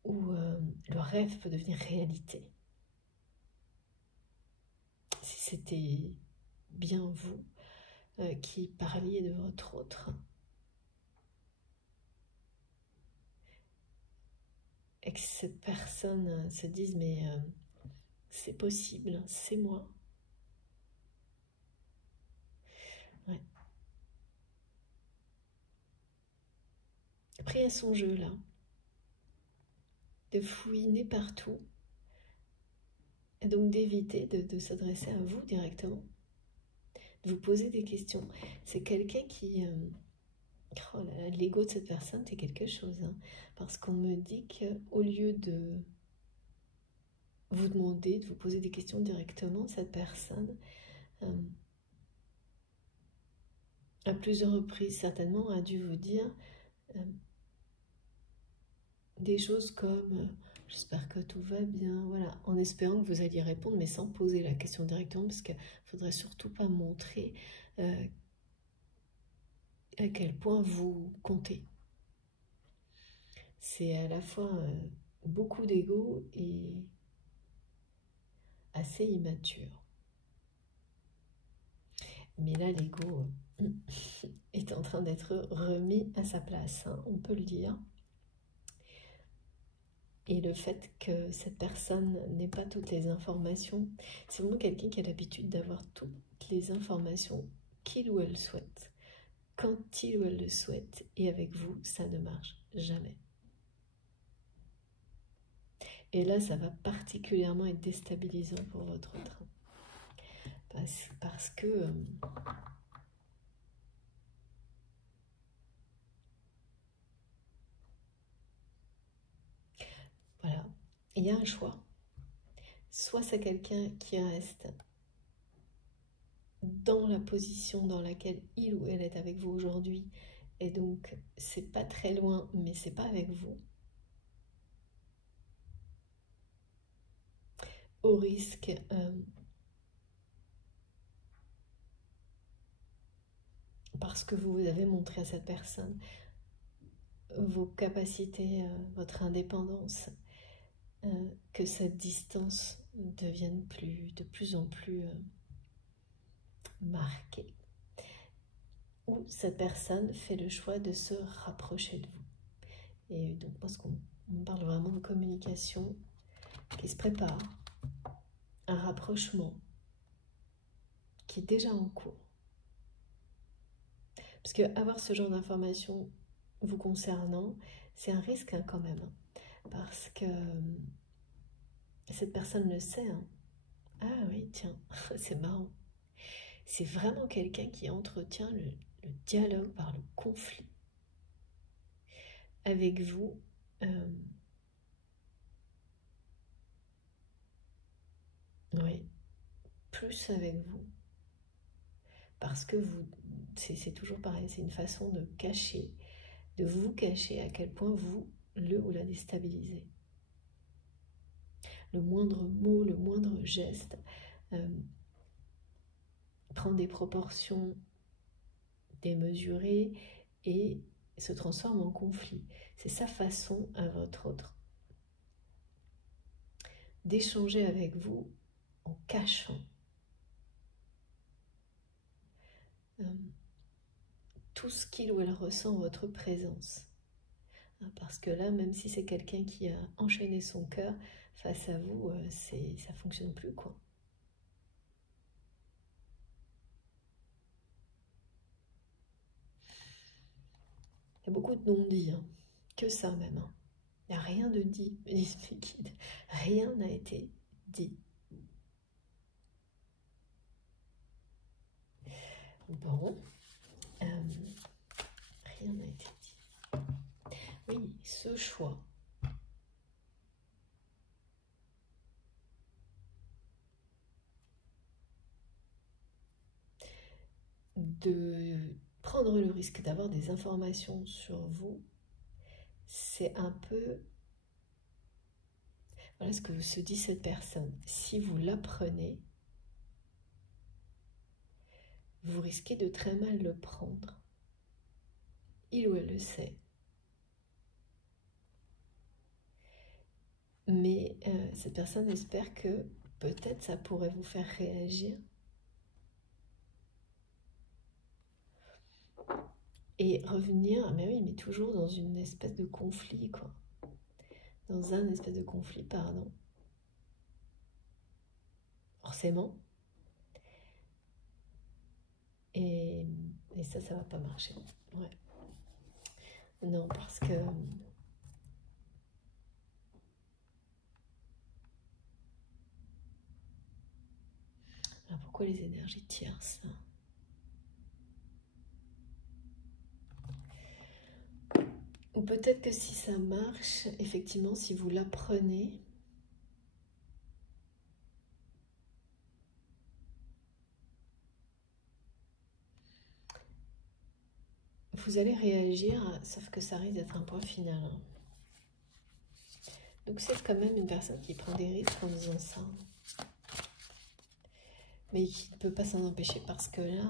où le rêve peut devenir réalité. Si c'était bien vous qui parliez de votre autre, et que cette personne se dise, mais c'est possible, c'est moi. Ouais. Pris à son jeu là, de fouiner partout, et donc d'éviter de s'adresser à vous directement, de vous poser des questions. C'est quelqu'un qui... oh là là, l'ego de cette personne, c'est quelque chose, hein, parce qu'on me dit qu'au lieu de vous demander, de vous poser des questions directement, cette personne, à plusieurs reprises certainement, a dû vous dire des choses comme j'espère que tout va bien, voilà, en espérant que vous alliez répondre, mais sans poser la question directement, parce qu'il ne faudrait surtout pas montrer à quel point vous comptez. C'est à la fois beaucoup d'ego et assez immature. Mais là, l'ego est en train d'être remis à sa place, hein, on peut le dire. Et le fait que cette personne n'ait pas toutes les informations, c'est vraiment quelqu'un qui a l'habitude d'avoir toutes les informations qu'il ou elle souhaite, quand il ou elle le souhaite, et avec vous, ça ne marche jamais. Et là, ça va particulièrement être déstabilisant pour votre autre. Parce que... voilà, il y a un choix. Soit c'est quelqu'un qui reste dans la position dans laquelle il ou elle est avec vous aujourd'hui, et donc c'est pas très loin, mais c'est pas avec vous, au risque parce que vous avez montré à cette personne vos capacités, votre indépendance, que cette distance devienne de plus en plus marquée. Ou cette personne fait le choix de se rapprocher de vous. Et donc, je pense qu'on parle vraiment de communication qui se prépare, un rapprochement qui est déjà en cours. Parce que avoir ce genre d'informations vous concernant, c'est un risque hein, quand même. Parce que cette personne le sait. Hein. Ah oui, tiens, c'est marrant. C'est vraiment quelqu'un qui entretient le dialogue par le conflit avec vous. Oui, plus avec vous. Parce que vous, c'est toujours pareil, c'est une façon de cacher, de vous cacher à quel point vous, le ou la déstabilisez. Le moindre mot, le moindre geste prend des proportions démesurées et se transforme en conflit. C'est sa façon à votre autre d'échanger avec vous en cachant tout ce qu'il ou elle ressent en votre présence. Parce que là, même si c'est quelqu'un qui a enchaîné son cœur face à vous, ça ne fonctionne plus, quoi. Il y a beaucoup de non-dits, hein. Que ça même. Hein. Il n'y a rien de dit, me disent mes guides. Rien n'a été dit. Bon. Rien n'a été dit. Oui, ce choix. De prendre le risque d'avoir des informations sur vous, c'est un peu... Voilà ce que se dit cette personne. Si vous l'apprenez, vous risquez de très mal le prendre. Il ou elle le sait. Mais cette personne espère que peut-être ça pourrait vous faire réagir. Et revenir, mais oui, mais toujours dans une espèce de conflit, quoi. Dans un espèce de conflit, pardon. Forcément. Et ça va pas marcher. Ouais. Non, parce que... Alors pourquoi les énergies tierces hein? Ou peut-être que si ça marche, effectivement, si vous l'apprenez, vous allez réagir, sauf que ça risque d'être un point final. Hein. Donc c'est quand même une personne qui prend des risques en disant ça. Mais qui ne peut pas s'en empêcher parce que là...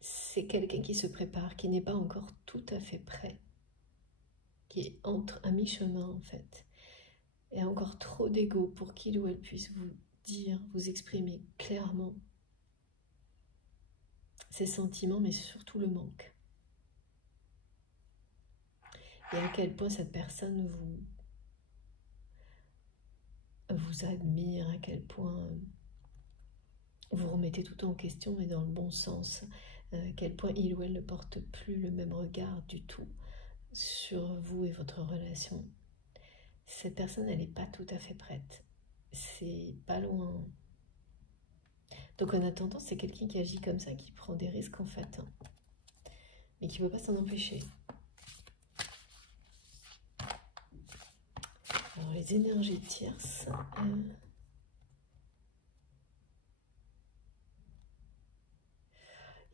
c'est quelqu'un qui se prépare, qui n'est pas encore tout à fait prêt, qui est entre à mi-chemin en fait, et a encore trop d'ego pour qu'il ou elle puisse vous dire, vous exprimer clairement ses sentiments, mais surtout le manque. Et à quel point cette personne vous admire, à quel point vous remettez tout en question, mais dans le bon sens, à quel point il ou elle ne porte plus le même regard du tout sur vous et votre relation. Cette personne, elle n'est pas tout à fait prête. C'est pas loin. Donc en attendant, c'est quelqu'un qui agit comme ça, qui prend des risques en fait, hein, mais qui ne peut pas s'en empêcher. Alors les énergies tierces...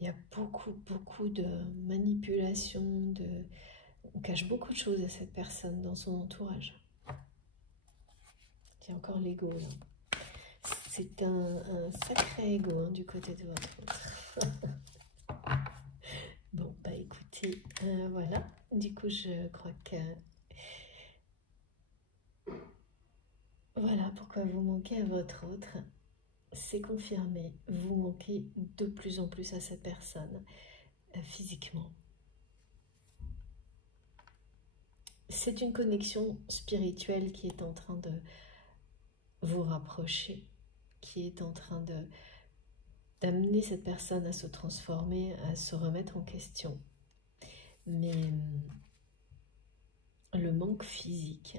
il y a beaucoup de manipulation, on cache beaucoup de choses à cette personne dans son entourage. Il y a encore l'ego là. C'est un sacré ego hein, du côté de votre autre. Bon, bah écoutez, voilà. Du coup, je crois que... Voilà pourquoi vous manquez à votre autre. C'est confirmé. Vous manquez de plus en plus à cette personne, physiquement. C'est une connexion spirituelle qui est en train de vous rapprocher, qui est en train d'amener cette personne à se transformer, à se remettre en question. Mais le manque physique,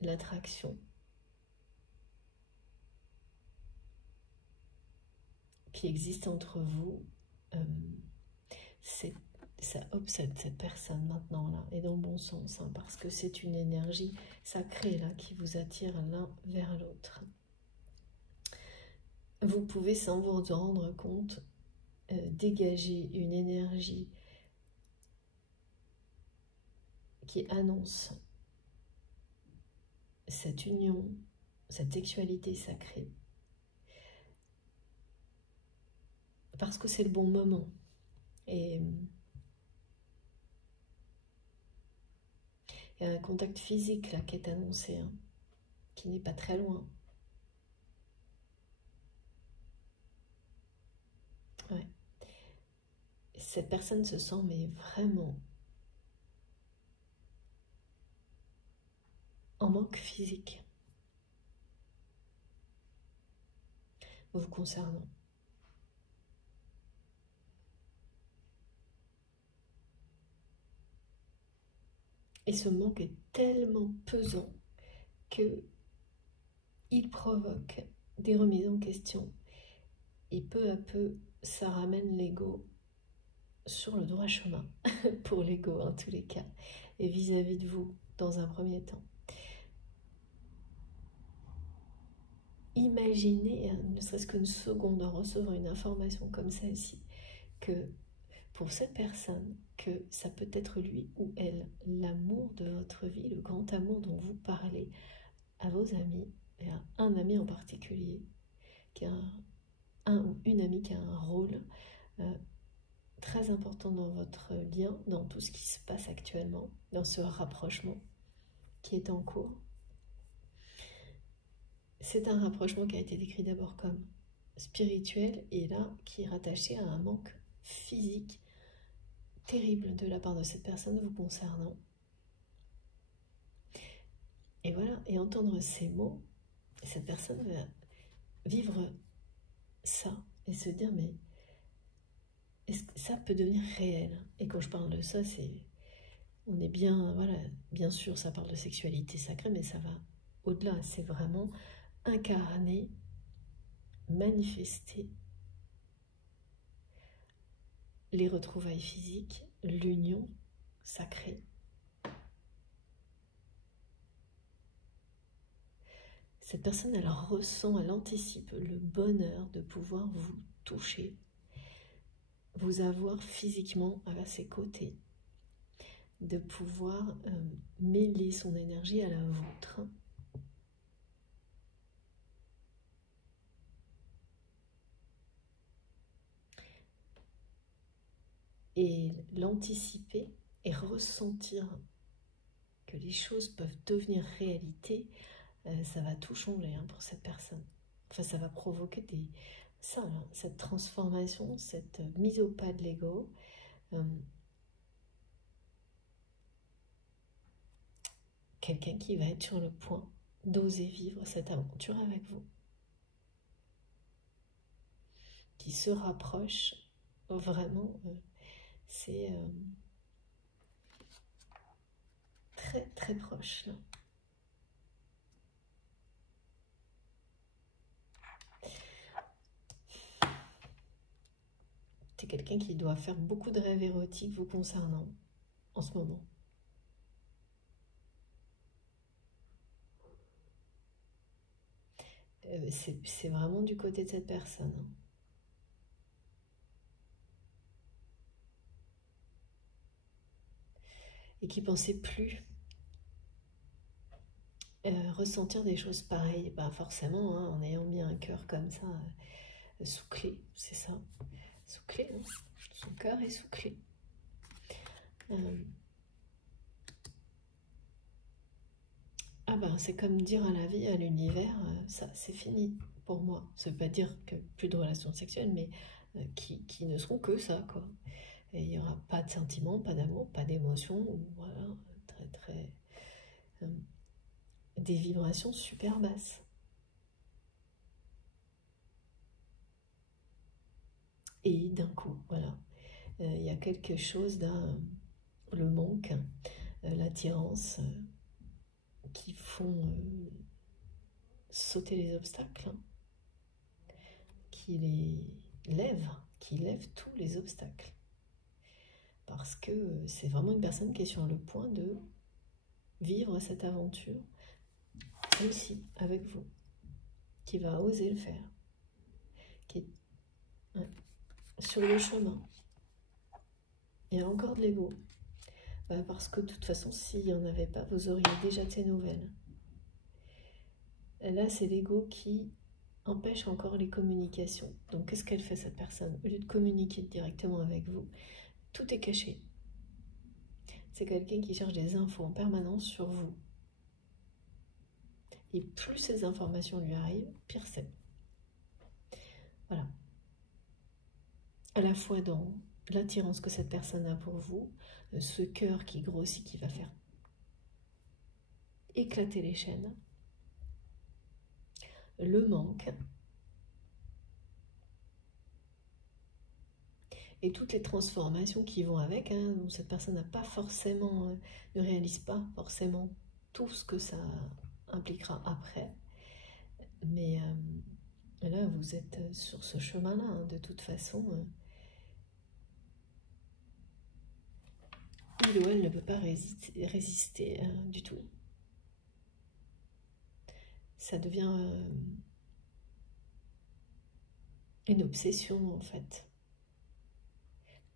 l'attraction, qui existe entre vous, ça obsède cette personne maintenant là, et dans le bon sens, hein, parce que c'est une énergie sacrée là qui vous attire l'un vers l'autre. Vous pouvez, sans vous en rendre compte, dégager une énergie qui annonce cette union, cette sexualité sacrée, parce que c'est le bon moment. Et il y a un contact physique là qui est annoncé, hein, qui n'est pas très loin. Ouais. Cette personne se sent mais vraiment en manque physique vous concernant. Et ce manque est tellement pesant que il provoque des remises en question. Et peu à peu, ça ramène l'ego sur le droit chemin, pour l'ego en tous les cas, et vis-à-vis de vous dans un premier temps. Imaginez, ne serait-ce qu'une seconde, en recevant une information comme celle-ci, que pour cette personne, que ça peut être lui ou elle, l'amour de votre vie, le grand amour dont vous parlez à vos amis, et à un ami en particulier, qui a un ou une amie qui a un rôle très important dans votre lien, dans tout ce qui se passe actuellement, dans ce rapprochement qui est en cours. C'est un rapprochement qui a été décrit d'abord comme spirituel et là qui est rattaché à un manque physique terrible de la part de cette personne vous concernant. Et voilà, et entendre ces mots, cette personne va vivre ça et se dire mais est-ce que ça peut devenir réel? Et quand je parle de ça, c'est on est bien, voilà, bien sûr ça parle de sexualité sacrée, mais ça va au-delà, c'est vraiment incarner, manifester les retrouvailles physiques, l'union sacrée. Cette personne, elle ressent, elle anticipe le bonheur de pouvoir vous toucher, vous avoir physiquement à ses côtés, de pouvoir mêler son énergie à la vôtre. Et l'anticiper et ressentir que les choses peuvent devenir réalité, ça va tout changer pour cette personne. Enfin, ça va provoquer cette transformation, cette mise au pas de l'ego. Quelqu'un qui va être sur le point d'oser vivre cette aventure avec vous. Qui se rapproche vraiment, c'est très très proche là. C'est quelqu'un qui doit faire beaucoup de rêves érotiques vous concernant en ce moment. C'est vraiment du côté de cette personne. Et qui pensait plus ressentir des choses pareilles. Bah forcément, en ayant mis un cœur comme ça, sous clé, c'est ça. Sous clé, hein. Son cœur est sous clé. Ah ben, c'est comme dire à la vie, à l'univers, ça c'est fini pour moi. Ça veut pas dire que plus de relations sexuelles, mais qui ne seront que ça, quoi. Et il n'y aura pas de sentiments, pas d'amour, pas d'émotion, voilà, très très... des vibrations super basses. Et d'un coup, voilà, il y a quelque chose le manque, l'attirance, qui font sauter les obstacles, qui lèvent tous les obstacles. Parce que c'est vraiment une personne qui est sur le point de vivre cette aventure aussi avec vous, qui va oser le faire, qui est sur le chemin. Il y a encore de l'ego, parce que de toute façon, s'il n'y en avait pas, vous auriez déjà de ces nouvelles. Là, c'est l'ego qui empêche encore les communications. Donc qu'est-ce qu'elle fait cette personne? Au lieu de communiquer directement avec vous, tout est caché. C'est quelqu'un qui cherche des infos en permanence sur vous. Et plus ces informations lui arrivent, pire c'est. Voilà. À la fois dans l'attirance que cette personne a pour vous, ce cœur qui grossit, qui va faire éclater les chaînes, le manque, et toutes les transformations qui vont avec, hein, dont cette personne n'a pas forcément, ne réalise pas forcément tout ce que ça impliquera après. Mais là, vous êtes sur ce chemin-là, hein, de toute façon. Il ou elle ne peut pas résister du tout. Ça devient une obsession en fait.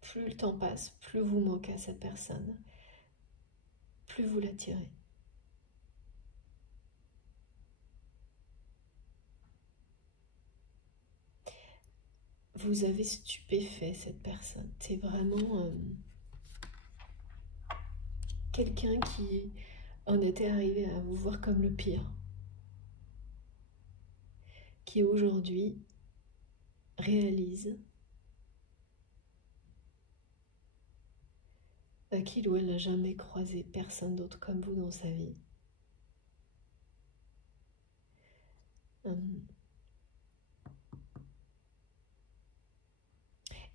Plus le temps passe, plus vous manquez à cette personne, plus vous l'attirez. Vous avez stupéfait cette personne. C'est vraiment quelqu'un qui en était arrivé à vous voir comme le pire. Qui aujourd'hui réalise qu'il ou elle n'a jamais croisé personne d'autre comme vous dans sa vie.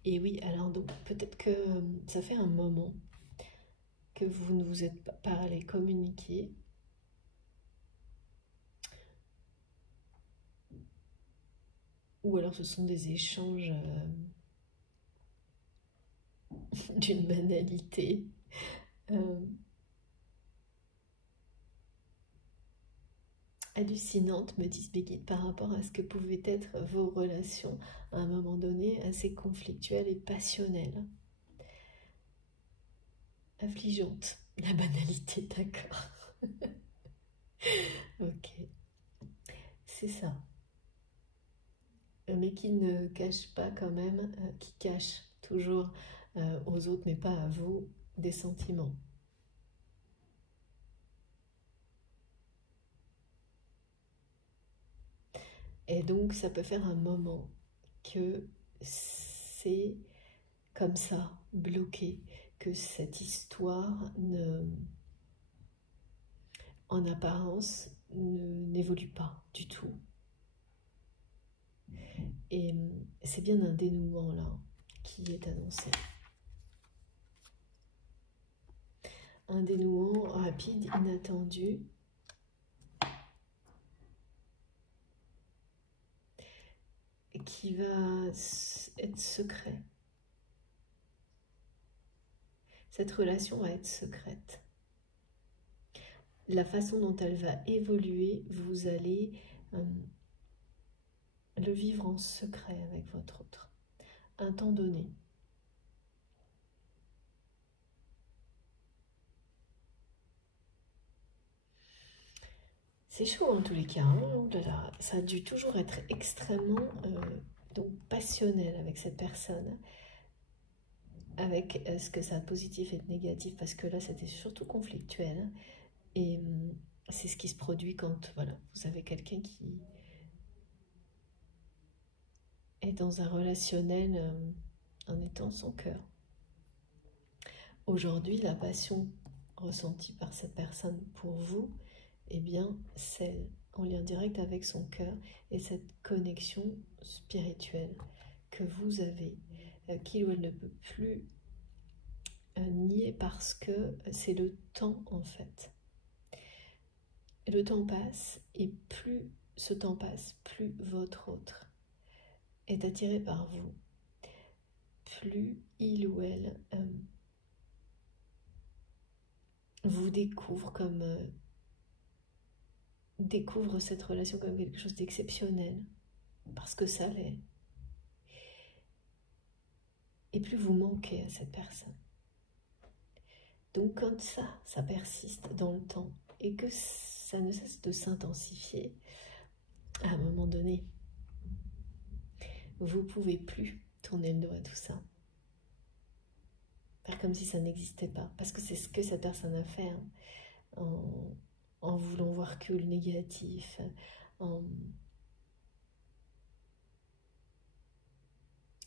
Et oui, alors donc peut-être que ça fait un moment que vous ne vous êtes pas parlé, communiqué. Ou alors ce sont des échanges d'une banalité. Hallucinante, me disent mes guides, par rapport à ce que pouvaient être vos relations à un moment donné, assez conflictuelles et passionnelles. Affligeante, la banalité, d'accord. Ok, c'est ça. Mais qui ne cache pas quand même, qui cache toujours aux autres, mais pas à vous, des sentiments. Et donc, ça peut faire un moment que c'est comme ça, bloqué, que cette histoire, en apparence, n'évolue pas du tout. Et c'est bien un dénouement là qui est annoncé. Un dénouement rapide, inattendu. Qui va être secret. Cette relation va être secrète. La façon dont elle va évoluer, vous allez le vivre en secret avec votre autre. Un temps donné. C'est chaud en tous les cas. Hein. Ça a dû toujours être extrêmement donc passionnel avec cette personne. Avec ce que ça a de positif et de négatif. Parce que là, c'était surtout conflictuel. Et c'est ce qui se produit quand voilà, vous avez quelqu'un qui est dans un relationnel en étant son cœur. Aujourd'hui, la passion ressentie par cette personne pour vous, eh bien, celle en lien direct avec son cœur et cette connexion spirituelle que vous avez, qu'il ou elle ne peut plus nier parce que c'est le temps en fait. Le temps passe et plus ce temps passe, plus votre autre est attiré par vous, plus il ou elle vous découvre comme découvre cette relation comme quelque chose d'exceptionnel, parce que ça l'est. Et plus vous manquez à cette personne. Donc quand ça persiste dans le temps et que ça ne cesse de s'intensifier, à un moment donné, vous ne pouvez plus tourner le dos à tout ça. Faire comme si ça n'existait pas. Parce que c'est ce que cette personne a fait, hein, en voulant voir que le négatif, en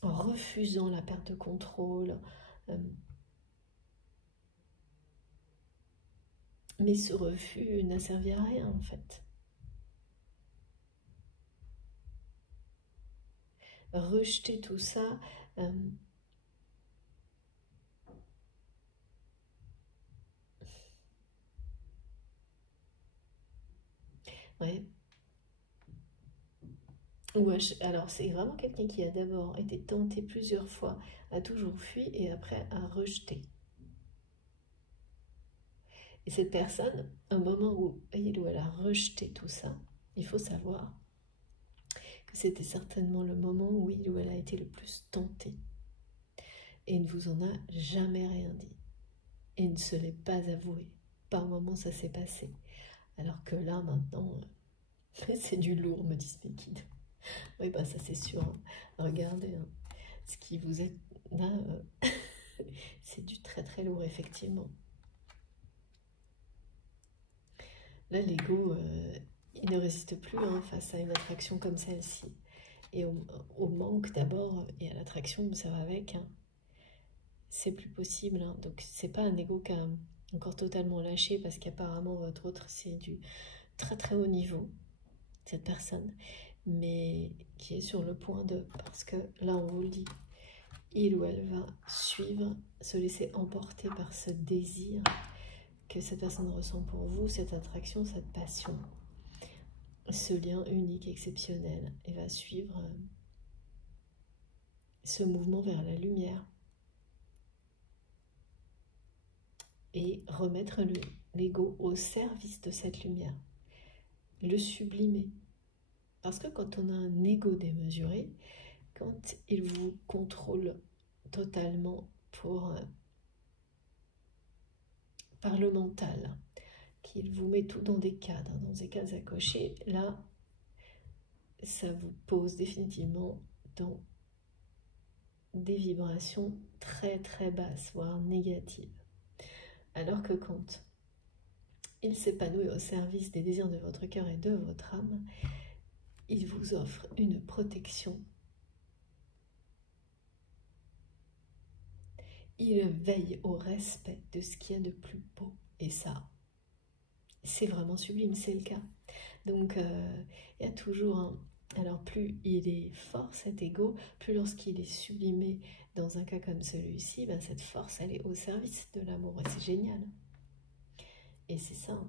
refusant la perte de contrôle. Mais ce refus n'a servi à rien, en fait. Rejeter tout ça, ouais. Ou alors c'est vraiment quelqu'un qui a d'abord été tenté plusieurs fois, a toujours fui et après a rejeté. Et cette personne, au moment où il ou elle a rejeté tout ça, il faut savoir que c'était certainement le moment où il ou elle a été le plus tenté. Et ne vous en a jamais rien dit. Et ne se l'est pas avoué. Par moments, ça s'est passé. Alors que là, maintenant, c'est du lourd, me disent mes guides. Oui, bah ça c'est sûr. Hein. Regardez, hein. Ce qui vous est là, c'est du très très lourd, effectivement. Là, l'ego, il ne résiste plus hein, face à une attraction comme celle-ci. Et au manque d'abord, et à l'attraction, ça va avec. Hein. C'est plus possible. Hein. Donc, c'est pas un ego qui a encore totalement lâché, parce qu'apparemment, votre autre, c'est du très très haut niveau, cette personne, mais qui est sur le point de... Parce que là, on vous le dit, il ou elle va suivre, se laisser emporter par ce désir que cette personne ressent pour vous, cette attraction, cette passion, ce lien unique, exceptionnel, et va suivre ce mouvement vers la lumière et remettre l'ego au service de cette lumière, le sublimer. Parce que quand on a un ego démesuré, quand il vous contrôle totalement par le mental, qu'il vous met tout dans des cadres, dans des cases à cocher, là, ça vous pose définitivement dans des vibrations très très basses, voire négatives. Alors que quand il s'épanouit au service des désirs de votre cœur et de votre âme, il vous offre une protection. Il veille au respect de ce qu'il y a de plus beau. Et ça, c'est vraiment sublime, c'est le cas. Donc, il y a toujours un... Alors, plus il est fort, cet ego, plus lorsqu'il est sublimé dans un cas comme celui-ci, ben, cette force, elle est au service de l'amour. Et c'est génial. Et c'est ça.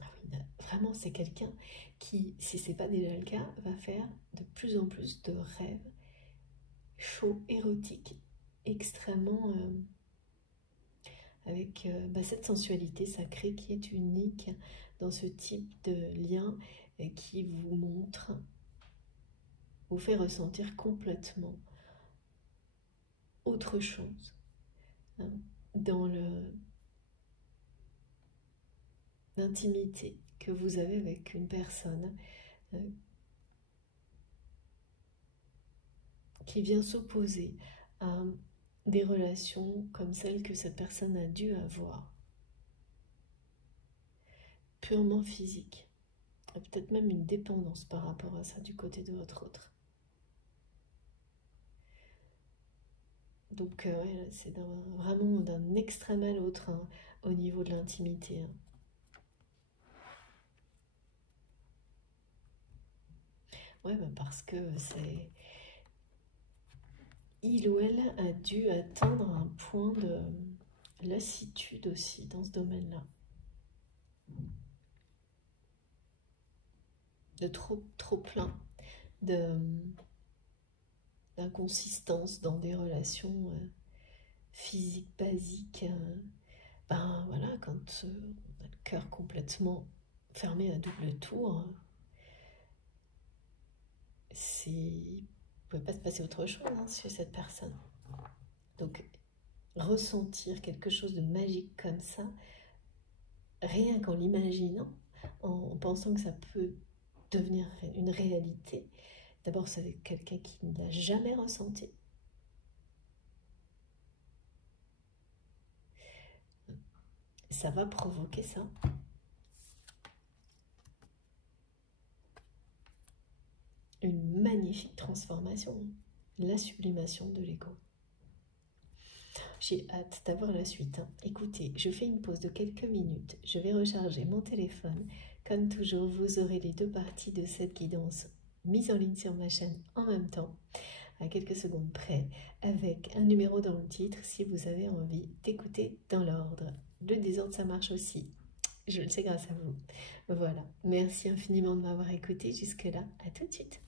Ah oui, vraiment, c'est quelqu'un qui, si ce n'est pas déjà le cas, va faire de plus en plus de rêves chauds, érotiques, extrêmement... avec cette sensualité sacrée qui est unique dans ce type de lien qui vous montre, vous fait ressentir complètement autre chose hein, dans l'intimité que vous avez avec une personne qui vient s'opposer à des relations comme celles que cette personne a dû avoir, purement physique, peut-être même une dépendance par rapport à ça du côté de votre autre. Donc c'est vraiment d'un extrême à l'autre hein, au niveau de l'intimité. Hein. Ouais, bah parce que c'est... Il ou elle a dû atteindre un point de lassitude aussi dans ce domaine-là. De trop plein d'inconsistance dans des relations physiques basiques. Ben voilà, quand on a le cœur complètement fermé à double tour, il ne pouvait pas se passer autre chose hein, sur cette personne. Donc, ressentir quelque chose de magique comme ça, rien qu'en l'imaginant, en pensant que ça peut devenir une réalité, D'abord, c'est quelqu'un qui ne l'a jamais ressenti. Ça va provoquer ça. Une magnifique transformation, la sublimation de l'ego. J'ai hâte d'avoir la suite. Écoutez, je fais une pause de quelques minutes. Je vais recharger mon téléphone. Comme toujours, vous aurez les 2 parties de cette guidance mise en ligne sur ma chaîne en même temps, à quelques secondes près, avec un numéro dans le titre si vous avez envie d'écouter dans l'ordre. Le désordre, ça marche aussi. Je le sais grâce à vous. Voilà. Merci infiniment de m'avoir écouté jusque-là. À tout de suite.